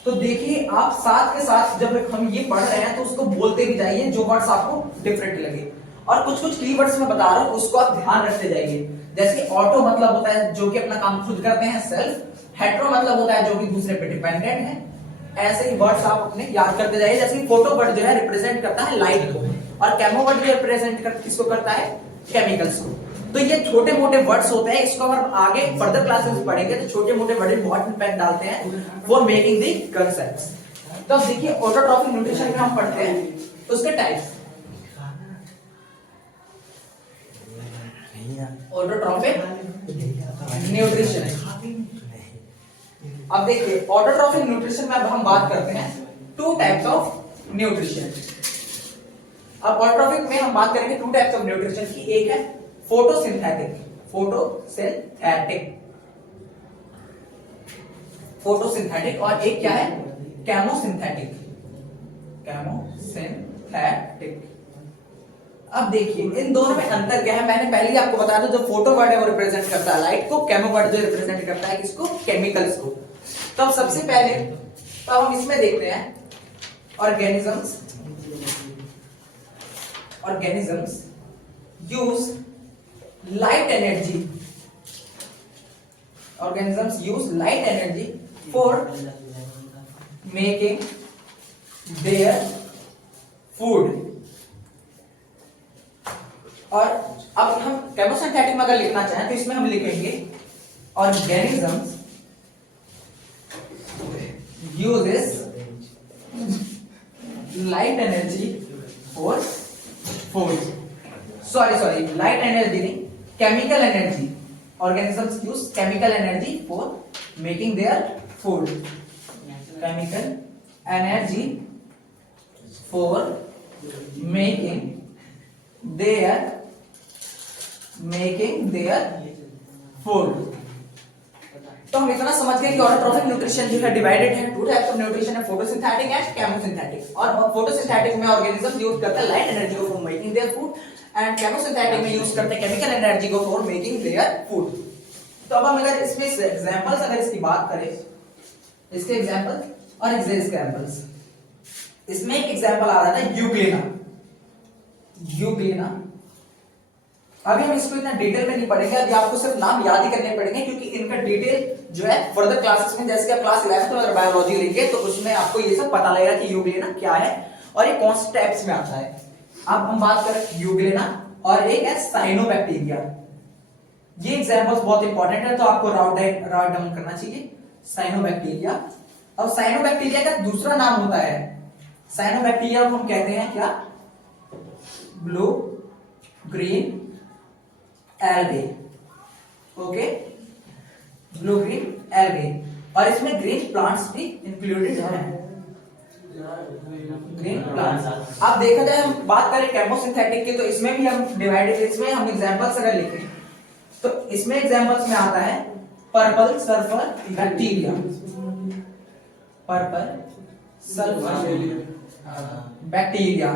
तो देखिए आप साथ के साथ जब हम ये पढ़ रहे हैं तो उसको बोलते भी जाइए जो वर्ड्स आपको डिफरेंट लगे, और कुछ कुछ कीवर्ड्स मैं बता रहा हूं उसको आप ध्यान रखते जाइए। जैसे ऑटो मतलब होता है जो कि अपना काम खुद करते हैं, सेल्फ। हेट्रो मतलब होता है जो कि दूसरे पे डिपेंडेंट है। ऐसे ही वर्ड्स आप अपने याद करते जाइए। जैसे कि फोटो वर्ड जो है रिप्रेजेंट करता है लाइट को, और कैमो वर्ड जो रिप्रेजेंट किसको करता है, केमिकल्स को। तो ये छोटे मोटे वर्ड्स होते हैं, इसको अगर आगे फर्दर क्लासेस में पढ़ेंगे तो छोटे मोटे वर्ड बहुत इंपैक्ट डालते हैं फॉर मेकिंग द कंसेप्ट्स। तो अब देखिए ऑटोट्रॉफिक न्यूट्रिशन में हम पढ़ते हैं उसके टाइप्स। ऑटोट्रॉफिक न्यूट्रिशन, अब देखिए ऑटोट्रॉफिक न्यूट्रिशन में अब हम बात करते हैं 2 टाइप्स ऑफ न्यूट्रिशन। अब ऑटोट्रॉफिक में हम बात करेंगे 2 टाइप्स ऑफ न्यूट्रिशन की। एक है फोटोसिंथेटिक, फोटोसिंथेटिक, और एक क्या है, केमोसिंथेटिक। अब देखिए इन दोनों में अंतर क्या है, मैंने पहले ही आपको बताया था, जो फोटो वर्ड है वो रिप्रेजेंट करता है लाइट को, केमो वर्ड जो रिप्रेजेंट करता है किसको, केमिकल्स को। तो अब सबसे पहले तो हम इसमें देखते हैं organisms use light energy, organisms use light energy for making their food। और अब हम केमोसिंथेटिक में अगर लिखना चाहें तो इसमें हम लिखेंगे organisms uses light energy for food, sorry light energy नहीं, chemical energy, organisms use chemical energy for making their food, chemical energy for making their food। तो हम इतना समझ गए कि ऑटोट्रॉफिक न्यूट्रिशन जो है डिवाइडेड है टू टाइप्स ऑफ न्यूट्रिशन है, फोटोसिंथेटिक एंड केमोसिंथेटिक। और फोटोसिंथेटिक में ऑर्गेनिज्म यूज करता है लाइट एनर्जी को for making their food, and chemosynthetic में यूज करते हैं केमिकल एनर्जी को फॉर मेकिंग देयर फूड। तो अब हम अगर इसमें एग्जांपल्स अगर इसकी बात करें, इसके एग्जांपल और एग्जांपल्स, इसमें एक एग्जांपल आ रहा था यूग्लिना। अभी हम इसको इतना डिटेल में नहीं पढ़ेंगे, अभी आपको सिर्फ नाम याद ही करने पड़ेंगे, क्योंकि इनका डिटेल जो है फर्दर क्लासेस में, जैसे कि आप क्लास 11 में अगर बायोलॉजी लेंगे तो उसमें आपको ये सब पता लगेगा कि यूग्लिना क्या है और ये कौन से टाइप्स में आता है। अब हम बात करें यूग्लिना और एक है साइनोबैक्टीरिया। ये एग्जांपल्स बहुत इंपॉर्टेंट है, तो आपको राइट डाउन करना चाहिए साइनोबैक्टीरिया। और साइनोबैक्टीरिया का दूसरा नाम होता है, साइनोबैक्टीरिया को हम कहते हैं क्या, blue green algae. Okay, blue green algae, और इसमें ग्रीन प्लांट्स भी इंक्लूडेड हैं, ग्रीन प्लांट्स। अब देखा जाए हम बात करें केमोसिंथेटिक की, तो इसमें भी हम डिवाइडेड, इसमें हम एग्जांपल्स अगर लिखें तो इसमें एग्जांपल्स में आता है purple sulphur bacteria, purple sulphur bacteria.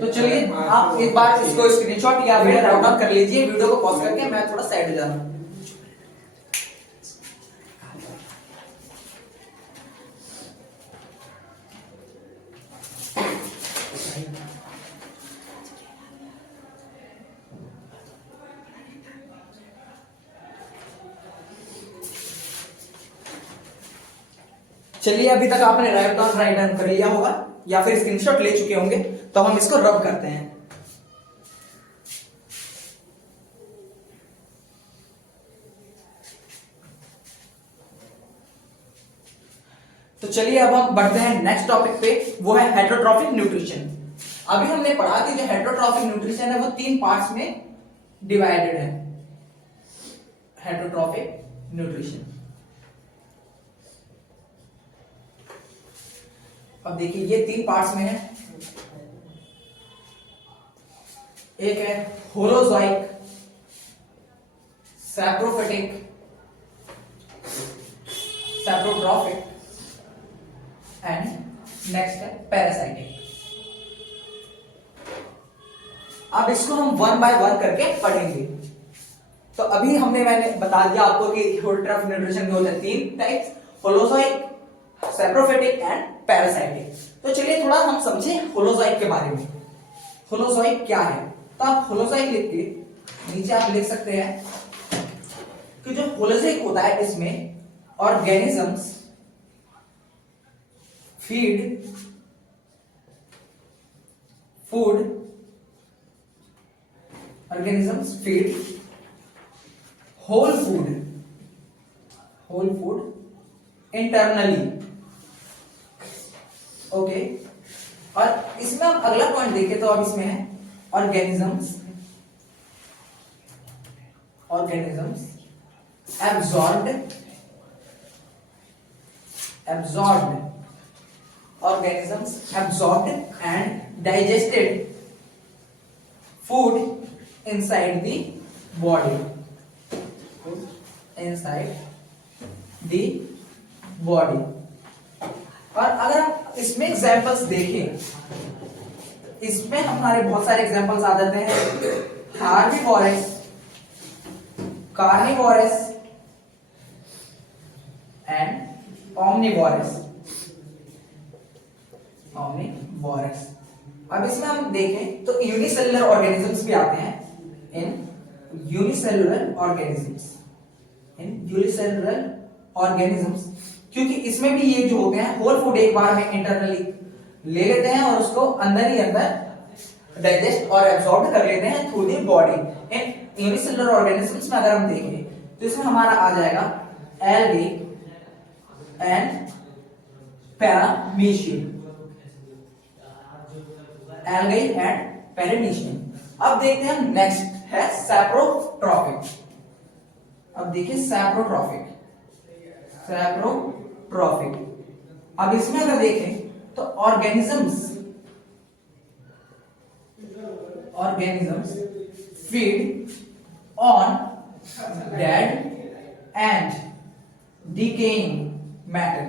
तो चलिए आप एक बार इसको स्क्रीनशॉट या फिर राउंड अप कर लीजिए, वीडियो को पॉज करके, मैं थोड़ा साइड हो जा रहा हूं। चलिए अभी तक आपने राइट डाउन कर लिया होगा या फिर स्क्रीनशॉट ले चुके होंगे, तो हम इसको रब करते हैं। तो चलिए अब हम बढ़ते हैं नेक्स्ट टॉपिक पे, वो है हेटरोट्रॉफिक न्यूट्रिशन। अभी हमने पढ़ा कि जो हेटरोट्रॉफिक न्यूट्रिशन है वो 3 पार्ट्स में डिवाइडेड है, हेटरोट्रॉफिक न्यूट्रिशन। अब देखिए ये 3 पार्ट्स में है, एक है होलोजोइक, सैप्रोफिटिक, सैप्रोट्रॉफिक एंड नेक्स्ट है पैरासाइटिक। अब इसको हम 1 बाय 1 करके पढ़ेंगे। तो अभी मैंने बता दिया आपको कि हेटरोट्रॉफिक न्यूट्रिशन के होते हैं 3 types, holozoic, saprophytic and parasitic. तो चलिए थोड़ा हम समझे होलोजोइक के बारे में। होलोजोइक क्या है, तो आप होलोजोइक लिख के नीचे आप लिख सकते हैं कि जो होलोजोइक होता है इसमें organisms feed food, organisms feed whole food internally. Okay, और इसमें हम अगला पॉइंट देखें तो अब इसमें है organisms absorbed and digested food inside the body, और अगर हम इसमें एग्जांपल्स देखें, इसमें हमारे बहुत सारे एग्जांपल्स आ जाते हैं, herbivores, carnivorous and omnivorous. Omnivorous. अब इसमें हम देखें तो यूनिसेलुलर ऑर्गेनिजम्स भी आते हैं, इन यूनिसेलुलर ऑर्गेनिजम्स, क्योंकि इसमें भी ये जो होते हैं होल फूड एक बार में इंटरनली ले लेते हैं और उसको अंदर ही अंदर डाइजेस्ट और एब्सॉर्ब कर लेते हैं through the body. In unicellular organisms में अगर हम देखें तो इसमें हमारा आ जाएगा algae and paramecium, algae and paramecium. अब देखते हैं नेक्स्ट है सैप्रोट्रॉफिक। अब देखिए सैप्रोट्रॉफिक, अब इसमें अगर देखें तो organisms feed on dead and decaying matter.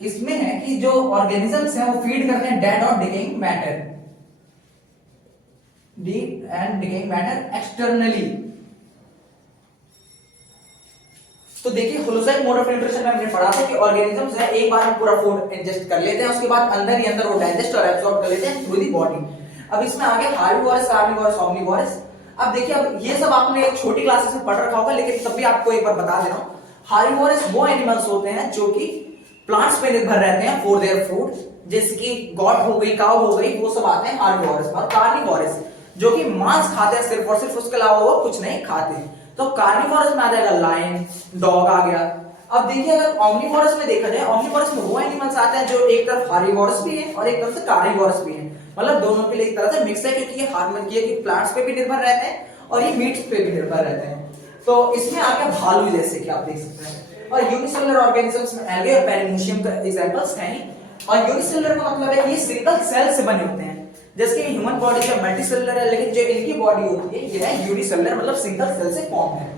इसमें है कि जो ऑर्गेनिजम्स हैं वो फीड करते हैं डेड और डिकेइंग मैटर, एक्सटर्नली। तो देखिए होलोजाइक मोड ऑफ न्यूट्रिशन में हमने पढ़ा था कि ऑर्गेनिजम्स है एक बार में पूरा फूड इंजेस्ट कर लेते हैं, उसके बाद अंदर ही अंदर वो डाइजेस्ट और एब्सॉर्ब कर लेते हैं थ्रू दी बॉडी। अब इसमें आ गया हार्बीवोरस, कार्निवोरस, ओमनिवोरस। अब देखिए अब ये सब आपने छोटी क्लासेस में पढ़ रखा होगा, लेकिन तब भी आपको एक बार बता दे रहा हूं। हार्बीवोरस वो एनिमल्स होते हैं जो कि प्लांट्स पे निर्भर रहते हैं फॉर देयर फूड, जैसे कि गॉट हो गई, काऊ हो गई, वो सब आते हैं हार्बीवोरस। और कार्निवोरस जो कि मांस खाते हैं सिर्फ और सिर्फ, उसके अलावा वो कुछ नहीं खाते। तो कार्निवोरस में आ जाएगा लायन, डॉग आ गया। अब देखिए अगर ओमनिवोरस में देखा जाए, ओमनिवोरस में वो एनिमल्स आते हैं जो एक तरफ हार्बीवोरस भी है और एक तरफ से कार्निवोरस भी है, मतलब दोनों के लिए एक तरह से मिक्स है, क्योंकि ये हार्मोन की प्लांट्स पे भी निर्भर रहते हैं और ये मीट्स पे भी निर्भर रहते हैं। तो इसमें आ गया भालू, जैसे कि आप देख सकते हैं। और यूनिसेलुलर ऑर्गेनिजम्स में एल्गी और पैरामीशियम का एग्जांपल्स हैं। और यूनिसेलुलर का मतलब है ये सिंगल सेल से बने होते हैं, जैसे कि ह्यूमन बॉडी का मल्टीसेलुलर है, लेकिन जो इनकी बॉडी होती है ये है यूनिसेलुलर, मतलब सिंगल सेल से फॉर्म है।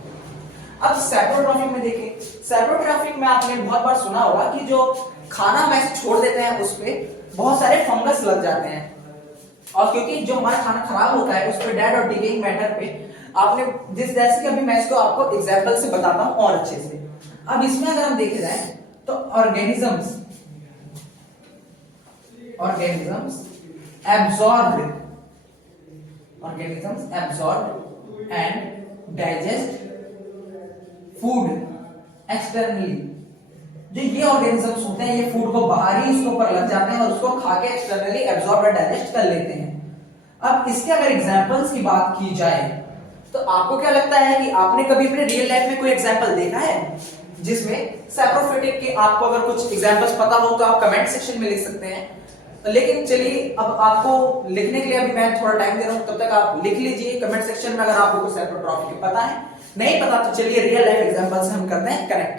अब सैप्रोट्रॉफिक में देखें, सैप्रोट्रॉफिक में आपने बहुत बार सुना होगा कि जो खाना हम ऐसे छोड़ देते हैं उस पे बहुत सारे फंगस लग जाते हैं, और क्योंकि जो हमारा खाना खराब होता है उस पे डेड और डिकेइंग मैटर पे आपने जिस जैसे कि अभी मैं इसको आपको एग्जांपल से बताता हूं और अच्छे से। अब इसमें अगर हम देखे जाए तो organisms absorb and digest food externally. जो ये ऑर्गेनिजम्स होते हैं ये फूड को बाहर ही उसके ऊपर लग जाते हैं और उसको खा के एक्सटर्नली एब्सॉर्ब और डाइजेस्ट कर लेते हैं। अब इसके अगर एग्जांपल्स की बात की जाए तो आपको क्या लगता है कि आपने कभी अपने रियल लाइफ में कोई एग्जांपल देखा है जिसमें सैप्रोफिटिक के? आपको अगर कुछ एग्जांपल्स पता हो तो आप कमेंट सेक्शन में लिख सकते हैं। लेकिन चलिए अब आपको लिखने के लिए अभी मैं थोड़ा टाइम दे रहा हूं, तब तक आप लिख लीजिए कमेंट सेक्शन में अगर आपको कुछ सैप्रोट्रॉफिक पता है। नहीं पता तो चलिए रियल लाइफ एग्जांपल से हम करते हैं कनेक्ट।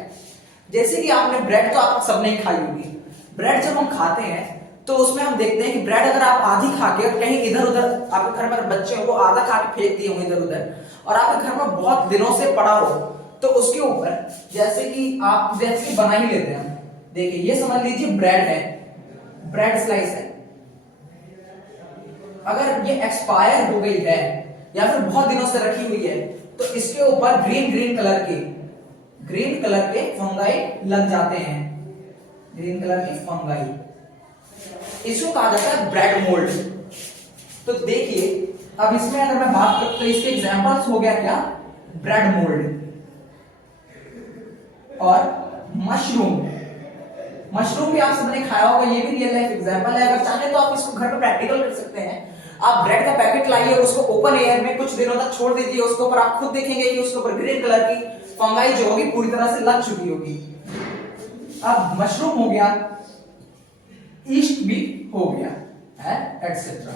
जैसे कि आपने ब्रेड तो आप सबने खाई होगी। ब्रेड जब हम खाते हैं तो उसमें हम देखते हैं कि ब्रेड अगर आप आधी खा के कहीं इधर उधर, आपके घर में बच्चे हो वो आधा खा के फेंक दिए होंगे इधर उधर, और आपके घर में बहुत दिनों से पड़ा हो, तो उसके ऊपर जैसे कि आप जैसे बना ही लेते हैं। देखिए ये समझ लीजिए ब्रेड है, ब्रेड स्लाइस है। अगर ये एक्सपायर हो गई है या फिर बहुत दिनों से रखी हुई है तो इसके ऊपर ग्रीन कलर के फंगाई लग जाते हैं, ग्रीन कलर के फंगाई, इसको कहा जाता है ब्रेड मोल्ड। तो देखिए अब इसमें अगर मैं बात करूं तो इसके एग्जांपल्स हो गया क्या, ब्रेड मोल्ड और मशरूम भी आप सबने खाया होगा, ये भी रियल लाइफ एग्जांपल है। अगर चाहे तो आप इसको घर पे प्रैक्टिकल कर सकते हैं। आप ब्रेड का पैकेट लाइए और उसको ओपन एयर में कुछ दिनों तक छोड़ दीजिए, उसके ऊपर आप खुद देखेंगे कि उसके ऊपर ग्रीन कलर की फंगाई जो होगी पूरी तरह से लग चुकी होगी। अब मशरूम हो गया, ईस्ट भी हो गया है, एटसेट्रा।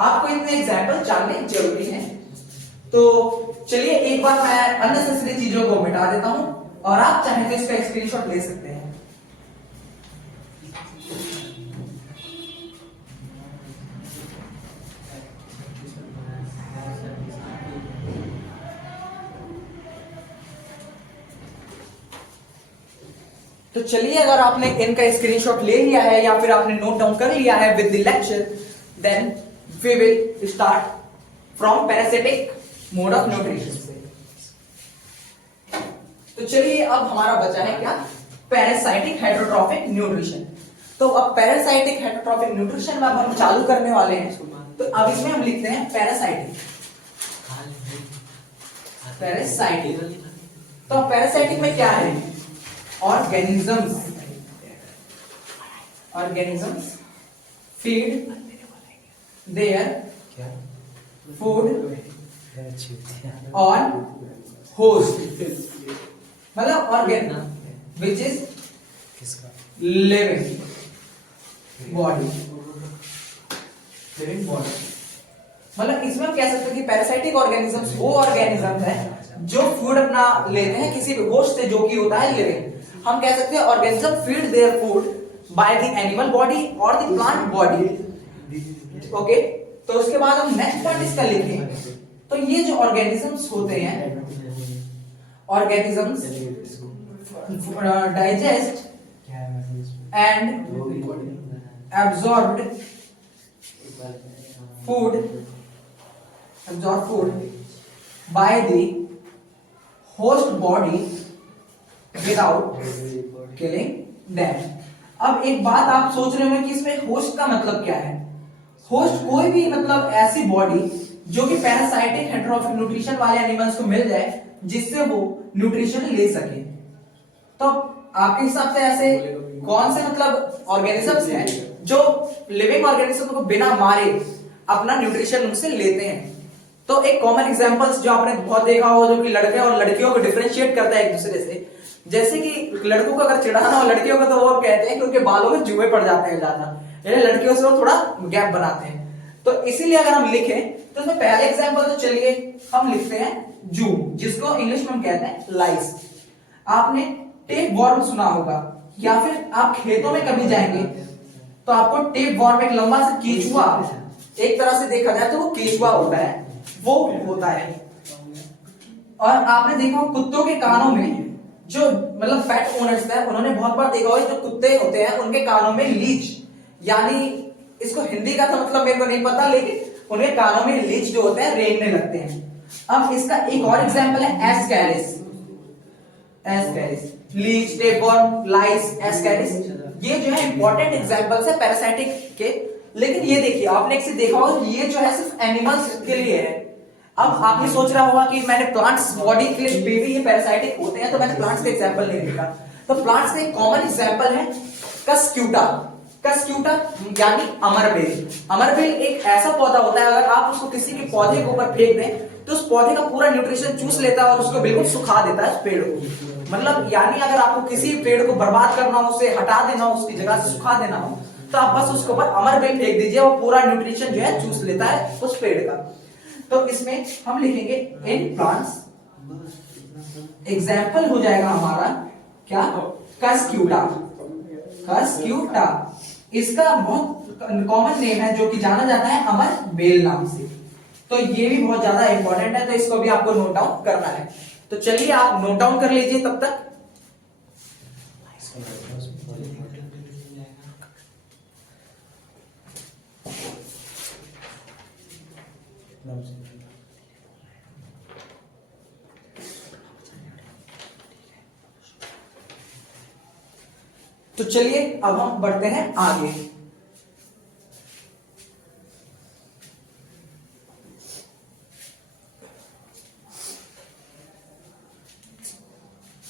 आपको इतने एग्जांपल जानने जरूरी हैं। तो चलिए एक बार मैं अननेसेसरी चीजों को मिटा देता हूं और आप चाहें तो इसका स्क्रीनशॉट ले सकते हैं। तो चलिए अगर आपने इनका स्क्रीनशॉट ले लिया है या फिर आपने नोट डाउन कर लिया है with the lecture, then we will start from parasitic mode of nutrition से। तो चलिए अब हमारा बचा है क्या, पैरासाइटिक हेटरोट्रॉफिक न्यूट्रिशन। तो अब पैरासाइटिक हेटरोट्रॉफिक न्यूट्रिशन में अब हम चालू करने वाले हैं। तो अब इसमें हम लिखते हैं पैरासाइटिक। पैरासाइटिक, तो पैरासाइटिक में क्या है, organisms feed their food on host, मतलब organ which is living body, मतलब इसमें हम कह सकते हैं कि पैरासाइटिक ऑर्गेनिजम्स वो ऑर्गेनिज्म है जो फूड अपना लेते हैं किसी भी होस्ट से, जो कि होता है लिविंग। हम कह सकते हैं organism feed their food by the animal body और द प्लांट बॉडी। ओके, तो उसके बाद हम नेक्स्ट पार्ट इसका लिखेंगे। तो ये जो ऑर्गेनिजम्स होते हैं, organisms digest and absorbed food by the host body without killing them। अब एक बात आप सोच रहे होंगे कि इसमें होस्ट का मतलब क्या है। होस्ट कोई भी मतलब ऐसी बॉडी जो कि पैरासाइटिक हेटरोट्रॉफिक न्यूट्रिशन वाले एनिमल्स को मिल जाए जिससे वो न्यूट्रिशन ले सके। तो आपके हिसाब से ऐसे कौन से मतलब ऑर्गेनिजम्स हैं जो लिविंग ऑर्गेनिज्म को बिना मारे अपना न्यूट्रिशन उनसे लेते हैं। तो एक कॉमन एग्जांपल्स जो आपने बहुत देखा हो, जो कि लड़के और लड़कियों को डिफरेंशिएट करता है एक दूसरे से, जैसे कि लड़कों को अगर चिढ़ाना हो लड़कियों को तो वो कहते हैं कि उनके बालों में जुए पड़ जाते हैं ज्यादा, यानी लड़कियों से वो थोड़ा गैप बनाते हैं। तो इसीलिए अगर हम लिखें तो इसमें पहले एग्जाम्पल तो चलिए हम लिखते हैं जू, जिसको इंग्लिश में हम कहते हैं लाइस। आपने टेप वॉर्म सुना होगा, या फिर आप खेतों में कभी जाएंगे तो आपको टेप वॉर्म एक लंबा सा केचुआ, एक तरह से देखा जाए तो वो केचुआ होता है, वो होता है। और आपने देखा हो कुत्तों के कानों में, जो मतलब पेट ओनर्स है उन्होंने बहुत बार देखा होगा, जो कुत्ते होते हैं उनके कानों में लीच, यानी इसको हिंदी का तो मतलब मेरे को नहीं पता, लेकिन उनके कानों में लीच जो होते हैं रेंगने लगते हैं। अब इसका एक और एग्जांपल है एस्कैरिस, लीच, टेपवर्म, लाइस, एस्कैरिस, ये जो है इंपॉर्टेंट एग्जांपल्स है पैरासाइटिक के। लेकिन ये देखिए आपने एक से देखा होगा, ये जो है सिर्फ एनिमल्स के लिए है। अब आपने सोच रहा होगा कि मैंने प्लांट्स बॉडी के लिए बेबी ये पैरासाइटिक होते हैं तो मैंने प्लांट्स का एग्जांपल नहीं लिखा। तो प्लांट्स का एक कॉमन एग्जांपल है कस्क्यूटा, यानी अमरबेल। अमरबेल एक ऐसा पौधा होता है, अगर आप उसको किसी के पौधे के ऊपर फेंक दें तो उस पौधे का पूरा न्यूट्रिशन चूस लेता है और उसको बिल्कुल सुखा देता है उस पेड़ को। मतलब यानी अगर आपको किसी पेड़ को बर्बाद करना हो, उसे हटा देना हो, उसकी जगह से सुखा देना हो, तो आप बस उसके ऊपर अमरबेल फेंक दीजिए, वो पूरा न्यूट्रिशन जो है चूस लेता है उस पेड़ का। तो इसमें हम लिखेंगे इन प्लांट्स, एग्जाम्पल हो जाएगा हमारा क्या, कस्क्यूटा। इसका बहुत कॉमन नेम है जो कि जाना जाता है अमरबेल नाम से। तो ये भी बहुत ज्यादा इंपॉर्टेंट है, तो इसको भी आपको नोट डाउन करना है। तो चलिए आप नोट डाउन कर लीजिए तब तक। तो चलिए अब हम बढ़ते हैं आगे।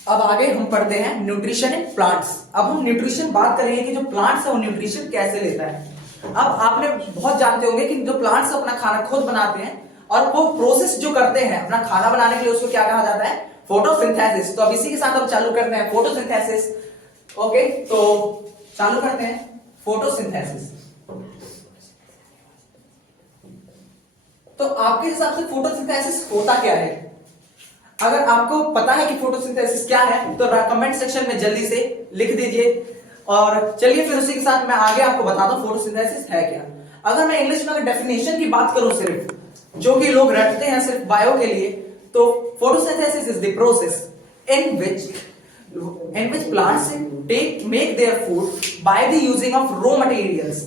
अब आगे हम पढ़ते हैं न्यूट्रिशन इन प्लांट्स। अब हम न्यूट्रिशन बात करेंगे कि जो प्लांट्स है वो न्यूट्रिशन कैसे लेता है। अब आपने बहुत जानते होंगे कि जो प्लांट्स अपना खाना खुद बनाते हैं और वो प्रोसेस जो करते हैं अपना खाना बनाने के लिए, उसको क्या कहा जाता है, फोटोसिंथेसिस। तो अब इसी के साथ हम चालू करते हैं फोटोसिंथेसिस। ओके, तो चालू करते हैं फोटोसिंथेसिस। तो आपके हिसाब से फोटोसिंथेसिस होता क्या है? अगर आपको पता है कि फोटोसिंथेसिस क्या है तो कमेंट सेक्शन में जल्दी से लिख दीजिए। और चलिए फिर उसी के साथ मैं आगे आपको बताता हूं फोटोसिंथेसिस है क्या। अगर मैं इंग्लिश में अगर डेफिनेशन की बात करूं सिर्फ, जो कि लोग रटते हैं सिर्फ बायो के लिए, तो photosynthesis is the process in which plants make their food by the using of raw materials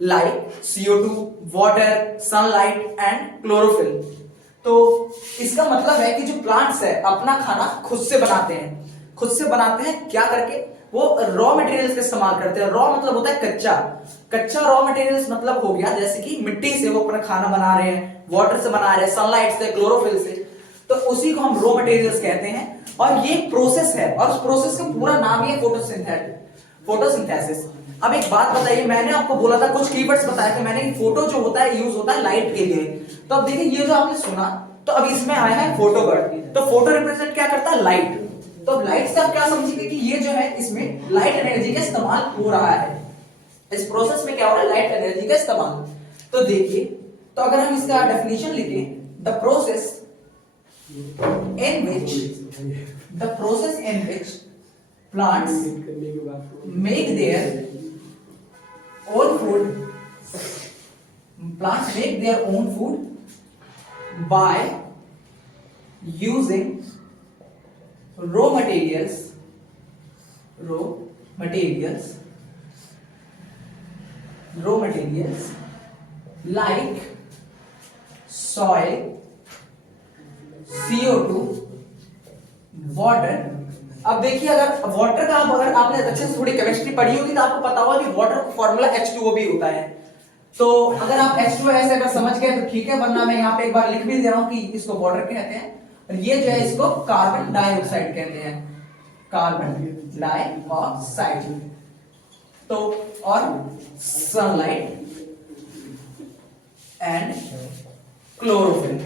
like CO2, water, sunlight and chlorophyll. तो इसका मतलब है कि जो प्लांट्स है अपना खाना खुद से बनाते हैं। खुद से बनाते हैं क्या करके? वो रॉ मटेरियल्स का इस्तेमाल करते हैं। रॉ मतलब होता है कच्चा। कच्चा रॉ मटेरियल्स मतलब हो गया जैसे कि मिट्टी से वो अपना खाना बना रहे हैं, वाटर से बना रहे हैं, सनलाइट से, क्लोरोफिल से, तो उसी को हम रॉ मटेरियल्स कहते हैं। और ये प्रोसेस है, और उस प्रोसेस का पूरा नाम ही है फोटोसिंथेसिस। अब एक बात बताइए, मैंने आपको बोला था कुछ कीवर्ड्स बताया कि मैंने फोटो जो होता है यूज होता है लाइट के लिए। तो अब देखिए ये जो आपने सुना, तो अब इसमें आया है फोटो वर्ड। तो फोटो रिप्रेजेंट क्या करता है? लाइट। तो अब लाइट से आप क्या समझिए कि ये जो है इसमें लाइट एनर्जी का इस्तेमाल हो रहा है। इस प्रोसेस में क्या हो रहा है? लाइट एनर्जी का इस्तेमाल। तो देखिए, तो अगर हम इसका डेफिनेशन लिखें, the process in which plants make their own food by using raw materials like soil, CO2, water. अब देखिए, अगर वाटर का अगर आपने अच्छे से थोड़ी केमिस्ट्री पढ़ी होगी तो आपको पता होगा कि वाटर का फॉर्मूला H2O भी होता है। तो अगर आप H2O ऐसे अगर समझ गए तो ठीक है, वरना मैं यहाँ पे एक बार लिख भी दे रहा हूँ कि इसको वाटर कहते हैं, और ये जो है इसको कार्बन डाइऑक्साइड कहते हैं, कार्बन डाइऑक्साइड। तो और सनलाइट एंड क्लोरोफिल।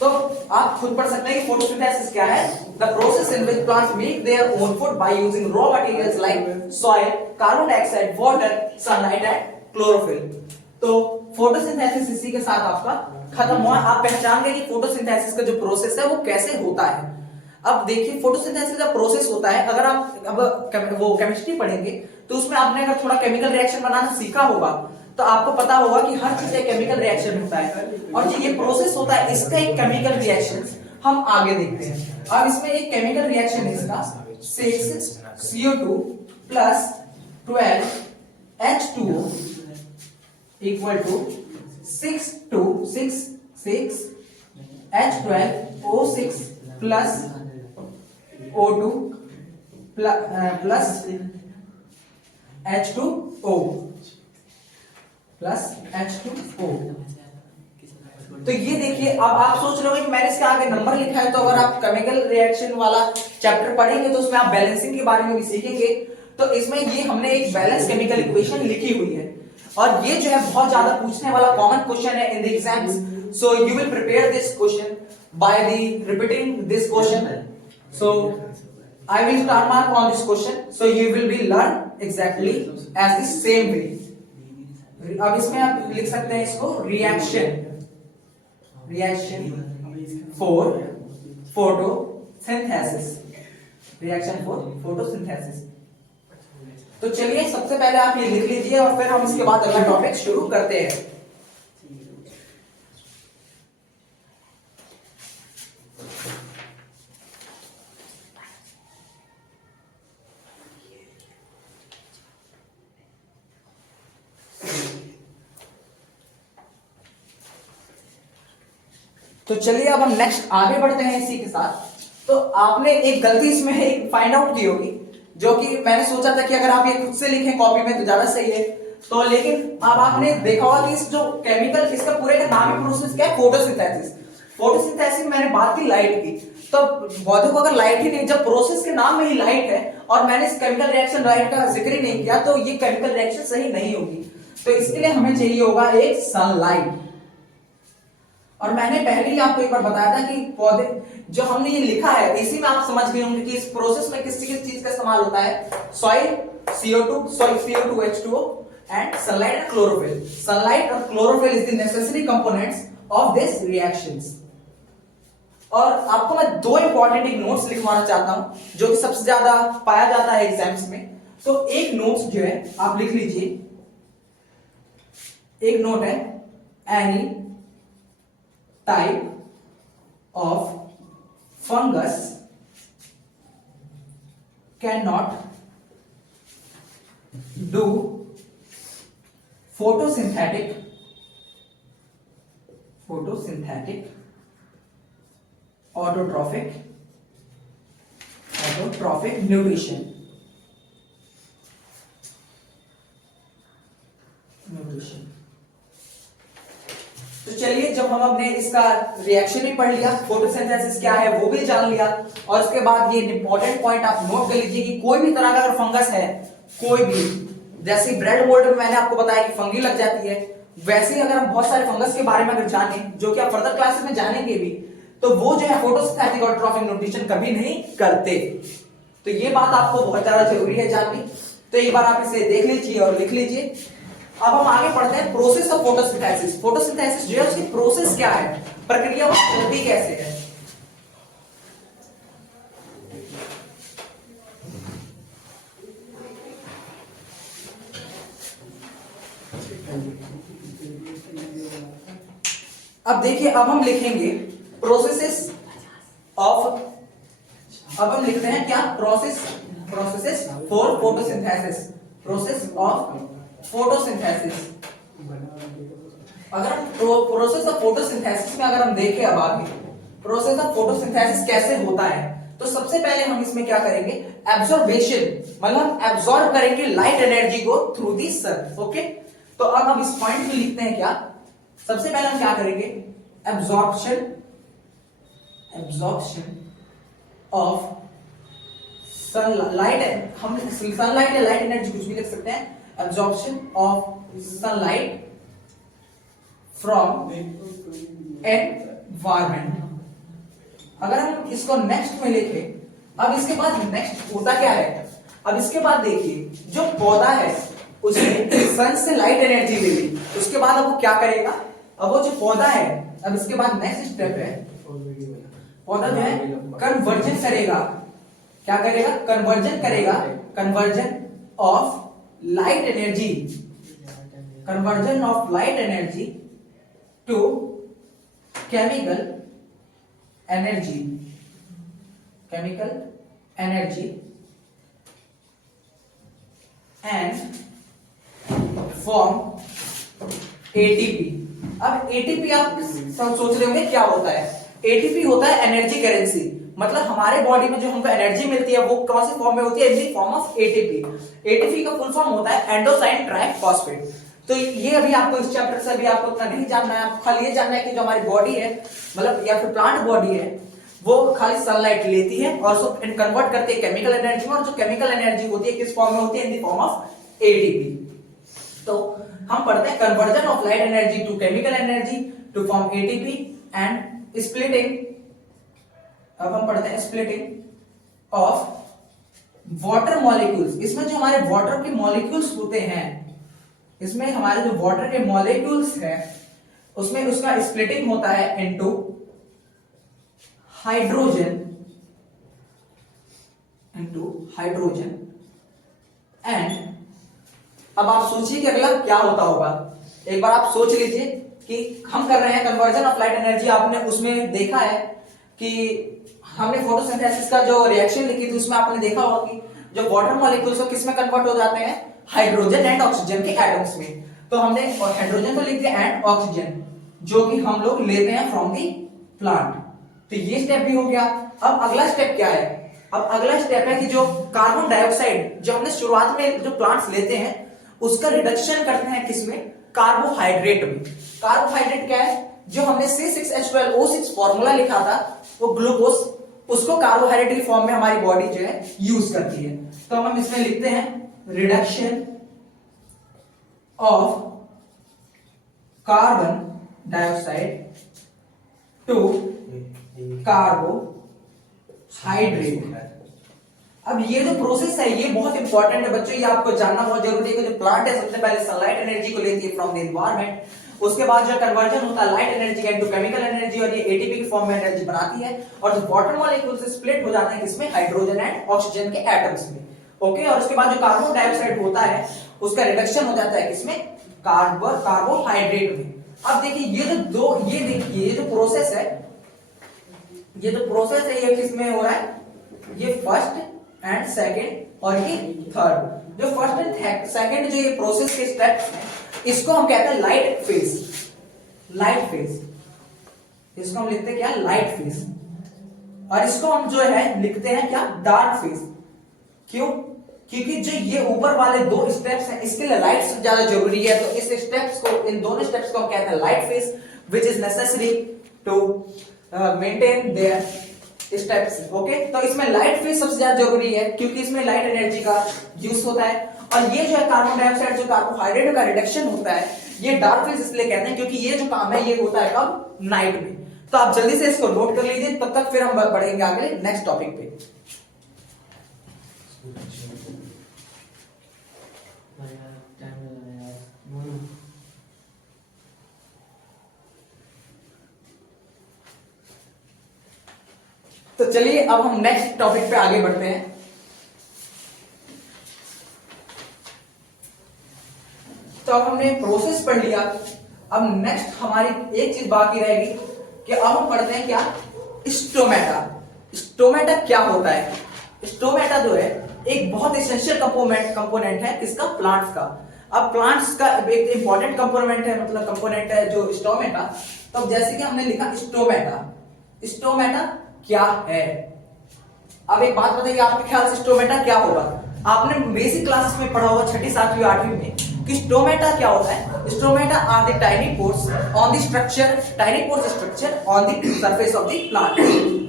तो आप खुद पढ़ सकते हैं कि फोटोसिंथेसिस क्या है। The process in which plants make their own food by using raw materials like soil, carbon dioxide, water, sunlight and chlorophyll. तो फोटोसिंथेसिस इसी के साथ आपका खत्म हुआ। आप पहचान गए कि फोटोसिंथेसिस का जो प्रोसेस है वो कैसे होता है। अब देखिए, फोटोसिंथेसिस का प्रोसेस होता है, अगर आप अब वो केमिस्ट्री पढ़ेंगे तो उसमें आपने अगर थोड़ा केमिकल रिएक्शन बनाना सीखा होगा तो आपको पता होगा कि हर चीज एक केमिकल रिएक्शन होता है, और जो ये प्रोसेस होता है इसका एक केमिकल रिएक्शन हम आगे देखते हैं। अब इसमें एक केमिकल रिएक्शन है इसका 6CO2 plus 12H2O equal to 6H12O6 plus O2 plus H2O plus H2O। तो ये देखिए, अब आप सोच रहे हो कि मैंने इसके आगे नंबर लिखा है, तो अगर आप केमिकल रिएक्शन वाला चैप्टर पढ़ेंगे तो उसमें आप बैलेंसिंग के बारे में भी सीखेंगे। तो इसमें ये हमने एक बैलेंस केमिकल इक्वेशन लिखी हुई है, और ये जो है बहुत ज्यादा पूछने वाला कॉमन क्वेश्चन है in the exams. So you will prepare this question by the repeating this question. So I will star mark on this question, so you will be learn exactly as the same way. अब इसमें आप लिख सकते हैं इसको reaction for photosynthesis, reaction for photosynthesis. तो चलिए, सबसे पहले आप ये लिख लीजिए और फिर हम इसके बाद अगला टॉपिक शुरू करते हैं। तो चलिए, अब हम नेक्स्ट आगे बढ़ते हैं इसी के साथ। तो आपने एक गलती इसमें एक फाइंड आउट की होगी, जो कि मैंने सोचा था कि अगर आप ये खुद से लिखें कॉपी में तो ज्यादा सही है। तो लेकिन अब आपने देखा होगा कि इस जो केमिकल, इसका पूरे का नाम ही प्रोसेस क्या है? फोटोसिंथेसिस। फोटोसिंथेसिस मैंने बात की लाइट की, तो पौधे को अगर लाइट ही नहीं, जब प्रोसेस के नाम में ही लाइट है और मैंने इस केमिकल रिएक्शन लाइट का जिक्र ही नहीं किया, तो ये केमिकल रिएक्शन सही नहीं होगी। तो इसके लिए हमें चाहिए होगा एक सनलाइट। और मैंने पहले ही आपको एक बार बताया था कि पौधे, जो हमने ये लिखा है इसी में आप समझ गए होंगे कि इस प्रोसेस में किस चीज का इस्तेमाल होता है। Soil, CO2, H2O and sunlight and chlorophyll. Sunlight और chlorophyll is the necessary components of this reactions. और आपको मैं दो इंपॉर्टेंट एक नोट्स लिखवाना चाहता हूं जो कि सबसे ज्यादा पाया जाता है एग्जाम्स में। तो एक नोट्स जो है आप लिख लीजिए, एक नोट है, any type of fungus cannot do photosynthetic autotrophic nutrition. तो चलिए, जब हम अपने इसका रिएक्शन भी पढ़ लिया, फोटोसिंथेसिस क्या है वो भी जान लिया, और उसके बाद ये इंपॉर्टेंट पॉइंट आप नोट कर लीजिए कि कोई भी तरह का अगर फंगस है, कोई भी, जैसे ब्रेड मोल्ड में मैंने आपको बताया कि फंगी लग जाती है, वैसे ही अगर हम बहुत सारे फंगस के बारे में अगर जाने, जो कि आप फर्दर क्लासेस में जानेंगे भी, तो वो जो है फोटोसिंथेटिक ऑटोट्रॉफिक न्यूट्रिशन कभी नहीं करते। तो ये बात आपको बहुत ज्यादा जरूरी है जाननी। तो एक बार आप इसे देख लीजिए और लिख लीजिए। अब हम आगे पढ़ते हैं प्रोसेस ऑफ फोटोसिंथेसिस। फोटोसिंथेसिस जो है उसकी प्रोसेस क्या है, प्रक्रिया वो चलती कैसे है। अब देखिए, अब हम लिखेंगे प्रोसेसेस ऑफ, अब हम लिखते हैं क्या, processes for photosynthesis, process of photosynthesis. अगर प्रोसेस ऑफ फोटोसिंथेसिस में अगर हम देखें, अब आगे प्रोसेस ऑफ फोटोसिंथेसिस कैसे होता है, तो सबसे पहले हम इसमें क्या करेंगे, एब्जॉर्बेशन, मतलब एब्जॉर्ब करेंगे लाइट एनर्जी को थ्रू दी सन। ओके, तो अब हम इस पॉइंट में लिखते हैं क्या, सबसे पहले हम क्या करेंगे, एब्जॉर्प्शन ऑफ सनलाइट, हम सनलाइट या लाइट एनर्जी कुछ भी लिख सकते हैं, absorption of sunlight from environment. अगर हम इसको नेक्स्ट में लिखें, अब इसके बाद नेक्स्ट होता क्या है, अब इसके बाद देखिए जो पौधा है उसने सन से लाइट एनर्जी ले ली, उसके बाद अब वो क्या करेगा, अब वो जो पौधा है, अब इसके बाद नेक्स्ट स्टेप है, पौधा जो है कन्वर्जन करेगा, क्या करेगा, कन्वर्जन करेगा, conversion of light energy, conversion of light energy to chemical energy, chemical energy and form ATP. अब एटीपी आप सब सोच रहे होंगे क्या होता है, एटीपी होता है एनर्जी करेंसी, मतलब हमारे बॉडी में जो हमको एनर्जी मिलती है वो कौन सी फॉर्म में होती है, in the form of ATP. ATP का फुल फॉर्म होता है एंडोसाइन ट्राइफॉस्फेट। तो ये अभी आपको इस चैप्टर से अभी आपको उतना नहीं जानना है, आपको खाली ये जानना है कि जो हमारी बॉडी है, मतलब या फिर प्लांट बॉडी है, वो खाली सनलाइट लेती है और उसको कन्वर्ट करती है केमिकल एनर्जी में, और जो केमिकल एनर्जी होती है किस फॉर्म में होती है, in the form of ATP. तो हम पढ़ते हैं conversion of light energy to chemical energy to form ATP and splitting. अब हम पढ़ते हैं स्प्लिटिंग ऑफ वाटर मॉलिक्यूल्स। इसमें जो हमारे वाटर के मॉलिक्यूल्स होते हैं, इसमें हमारे जो वाटर के मॉलिक्यूल्स है उसमें उसका स्प्लिटिंग होता है इनटू हाइड्रोजन, एंड अब आप सोचिए कि अगला क्या होता होगा। एक बार आप सोच लीजिए कि हम कर रहे हैं कन्वर्जन ऑफ लाइट एनर्जी। आपने उसमें देखा है कि हमने फोटोसिंथेसिस का जो रिएक्शन लिखी थी उसमें आपने देखा होगा कि जो वाटर मॉलिक्यूल्स है किसमें कन्वर्ट हो जाते हैं, हाइड्रोजन एंड ऑक्सीजन के एटम्स में। तो हमने हाइड्रोजन तो लिख दिया एंड ऑक्सीजन, जो कि हम लोग लेते हैं फ्रॉम दी प्लांट। तो ये स्टेप भी हो गया। अब अगला स्टेप क्या है, अब अगला स्टेप है कि जो कार्बन डाइऑक्साइड जो हमने शुरुआत में जो प्लांट्स लेते हैं उसका रिडक्शन करते हैं किसमें, कार्बोहाइड्रेट में। कार्बोहाइड्रेट क्या है, जो हमने C6H12O6 फॉर्मूला लिखा था वो ग्लूकोज, उसको कार्बोहाइड्रेट की फॉर्म में हमारी बॉडी जो है यूज करती है। तो हम इसमें लिखते हैं reduction of carbon dioxide to carbohydrate. अब ये जो प्रोसेस है ये बहुत इंपॉर्टेंट है बच्चों, ये आपको जानना बहुत जरूरी है कि जो प्लांट है सबसे पहले सनलाइट एनर्जी को लेती है फ्रॉम द एनवायरनमेंट, उसके बाद जो कन्वर्जन होता है लाइट एनर्जी का इनटू केमिकल एनर्जी, और ये एटीपी की फॉर्म में एनर्जी बनाती है, और जो वाटर मॉलिक्यूल से स्प्लिट हो जाते हैं किसमें, हाइड्रोजन एंड ऑक्सीजन के एटम्स में। ओके, और उसके बाद जो कार्बन डाइऑक्साइड होता है उसका रिडक्शन हो जाता है किसमें, कार्बोहाइड्रेट में। अब देखिए ये देखिए ये जो प्रोसेस है, ये जो प्रोसेस है ये किसमें हो रहा है, ये फर्स्ट एंड सेकेंड और ये थर्ड। जो फर्स्ट एंड सेकंड जो ये प्रोसेस के स्टेप्स हैं, इसको हम कहते हैं लाइट फेज। लाइट फेज, इसको हम लिखते हैं क्या, लाइट फेज। और इसको हम जो है लिखते हैं क्या, डार्क फेज। क्यों? क्योंकि जो ये ऊपर वाले दो स्टेप्स हैं इसके लिए लाइट ज्यादा जरूरी है, तो इस स्टेप्स को, इन दोनों स्टेप्स को हम कहते हैं light phase, which is necessary to maintain their steps. Okay, तो इसमें लाइट फेज सबसे ज्यादा जरूरी है क्योंकि इसमें लाइट एनर्जी का यूज होता है। और ये जो है कार्बन डाइऑक्साइड, जो कार्बोहाइड्रेट का रिडक्शन होता है, ये डार्क फेज इसलिए कहते हैं क्योंकि ये जो काम है ये होता है कब, नाइट में। तो आप जल्दी से इसको नोट कर लीजिए, तब तक फिर हम बढ़ेंगे आगे नेक्स्ट टॉपिक पे। तो चलिए अब हम नेक्स्ट टॉपिक पे आगे बढ़ते हैं। तो अब हमने प्रोसेस पढ़ लिया, अब नेक्स्ट हमारी एक चीज बाकी रहेगी कि अब हम पढ़ते हैं क्या, स्टोमेटा। स्टोमेटा क्या होता है? स्टोमेटा जो है एक बहुत एसेंशियल कंपोनेंट है किसका, प्लांट्स का। अब प्लांट्स का एक इंपॉर्टेंट कंपोनेंट है, मतलब कंपोनेंट है जो स्टोमेटा। तो जैसे कि हमने लिखा स्टोमेटा, स्टोमेटा क्या है? अब एक बात बताइए, आपके ख्याल से स्टोमेटा क्या होगा? आपने बेसिक क्लासेस में पढ़ा होगा, छठी सातवीं आठवीं में, कि स्टोमेटा क्या होता है। Stomata are the tiny pores on the structure, tiny pores structure on the surface of the plant.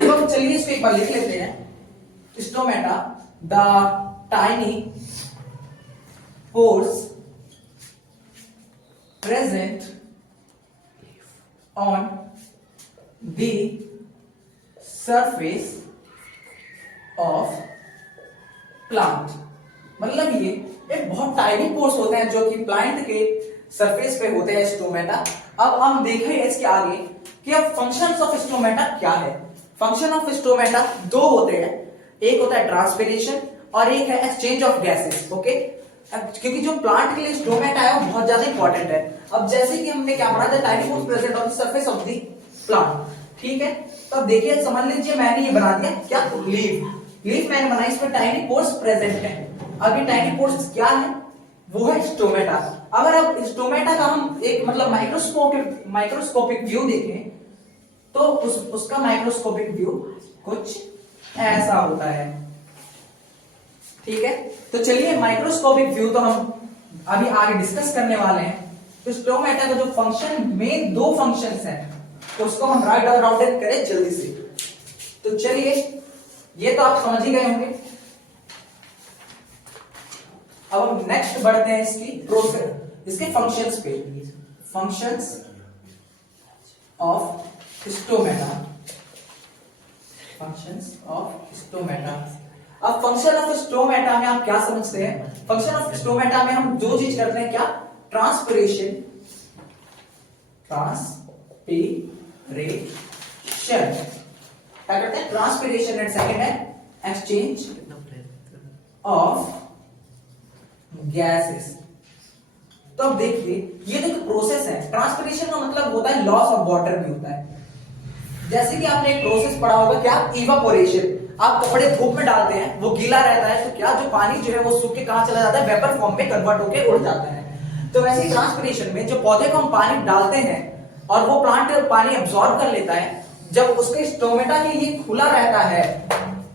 तो चलिए इसको एक बार लिख लेते हैं। Stomata the tiny pores present on the surface of plant. मतलब ये एक बहुत टाइनी पोर्स होते हैं जो कि प्लांट के सरफेस पे होते हैं, स्टोमेटा। अब हम देखें इसके आगे कि अब फंक्शंस ऑफ स्टोमेटा क्या है। फंक्शन ऑफ स्टोमेटा दो होते हैं, एक होता है ट्रांसपिरेशन और एक है एक्सचेंज ऑफ गैसेस। ओके, क्योंकि जो प्लांट के लिए स्टोमेटा है वो बहुत ज्यादा इंपॉर्टेंट है। अब जैसे कि हमने क्या पढ़ा था, tiny pores present on the surface of the plant, ठीक है। तो अब देखिए, समझ लीजिए मैंने ये बना दिया क्या, लीफ मैंने बनाई, इसमें टाइनी पोर्स प्रेजेंट है। अब ये टाइनी पोर्स क्या है, वो है स्टोमेटा। अगर अब स्टोमेटा का हम एक मतलब माइक्रोस्कोपिक व्यू देखें तो उसका माइक्रोस्कोपिक व्यू कुछ ऐसा होता है, ठीक है। तो चलिए माइक्रोस्कोपिक व्यू तो हम अभी आगे डिस्कस करने वाले हैं। तो स्टोमेटा का जो फंक्शन, मेन दो फंक्शंस हैं, तो उसको हम राइट डाउन करें जल्दी से। तो चलिए, ये तो आप समझ ही गए होंगे। अब हम नेक्स्ट बढ़ते हैं इसकी प्रोसेस, इसके फंक्शंस पे। Functions of stomata, functions of stomata. अब फंक्शन ऑफ स्टोमेटा में आप क्या समझते हैं? फंक्शन ऑफ स्टोमेटा में हम जो चीज करते हैं क्या, ट्रांसपिरेशन, क्या करते हैं, ट्रांसपिरेशन। एंड सेकंड है एक्सचेंज ऑफ गैसेस। तो अब देखिए, ये जो प्रोसेस है, ट्रांसपिरेशन का मतलब होता है लॉस ऑफ वाटर भी होता है। जैसे कि आपने एक प्रोसेस पढ़ा होगा क्या, इवापोरेशन। आप कपड़े धूप में डालते हैं, वो गीला रहता है, तो क्या जो पानी जो है वो सूख के कहां चला जाता है, वेपर फॉर्म में कन्वर्ट होकर उड़ जाता है। तो वैसे ही ट्रांसपिरेशन में जो पौधे को हम पानी डालते हैं और वो प्लांट पानी एब्जॉर्ब कर लेता है, जब उसके स्टोमेटा के ये खुला रहता है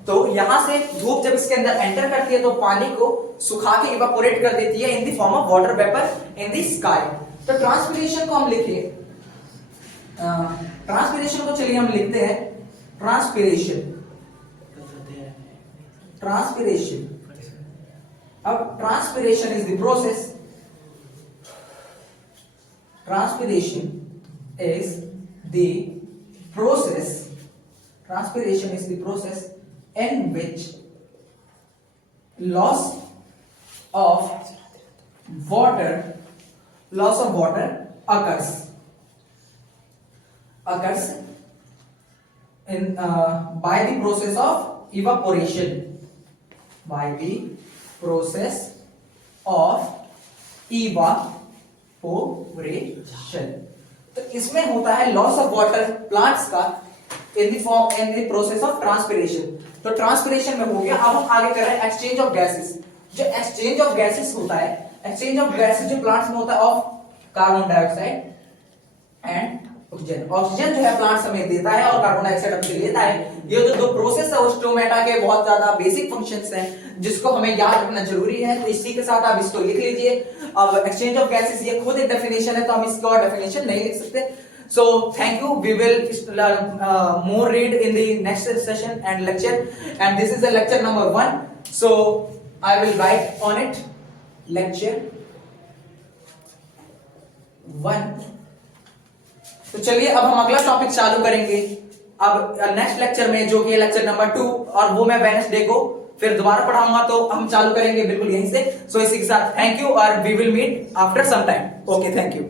तो यहां से धूप जब इसके अंदर एंटर करती है तो पानी को सुखा के इवापोरेट कर देती है in the form of water vapour in the sky. तो ट्रांसपिरेशन को हम लिखिए, ट्रांसपिरेशन को चलिए हम लिखते हैं ट्रांसपिरेशन। अब transpiration is the process, transpiration is the process in which loss of water occurs in by the process of evaporation, तो इसमें होता है लॉस ऑफ वाटर प्लांट्स का in the process of transpiration. तो ट्रांसपिरेशन में हो गया। अब हम आगे कर रहे हैं एक्सचेंज ऑफ गैसेस। जो एक्सचेंज ऑफ गैसेस होता है, एक्सचेंज ऑफ गैसेस जो प्लांट्स में होता है of carbon dioxide and oxygen. Oxygen जो है प्लांट्स हमें देता है और कार्बन डाइऑक्साइड हमसे लेता है। ये जो दो प्रोसेस है वो स्टोमेटा के बहुत ज्यादा बेसिक फंक्शंस हैं जिसको हमें याद रखना जरूरी है। तो इसी के साथ आप इसको लिख लीजिए। अब एक्सचेंज ऑफ गैसेस ये खुद एक डेफिनेशन है तो हम इसका और डेफिनेशन नहीं लिख सकते। So thank you. We will more read in the next session and lecture. And this is the lecture number 1. So I will write on it lecture 1. तो चलिए अब हम अगला टॉपिक चालू करेंगे अब नेक्स्ट लेक्चर में, जो कि लेक्चर नंबर 2, और वो मैं वेडनेसडे को फिर दोबारा पढ़ाऊंगा। तो हम चालू करेंगे बिल्कुल यहीं से। सो इसी के साथ थैंक यू और we will meet after some time. Okay, thank you.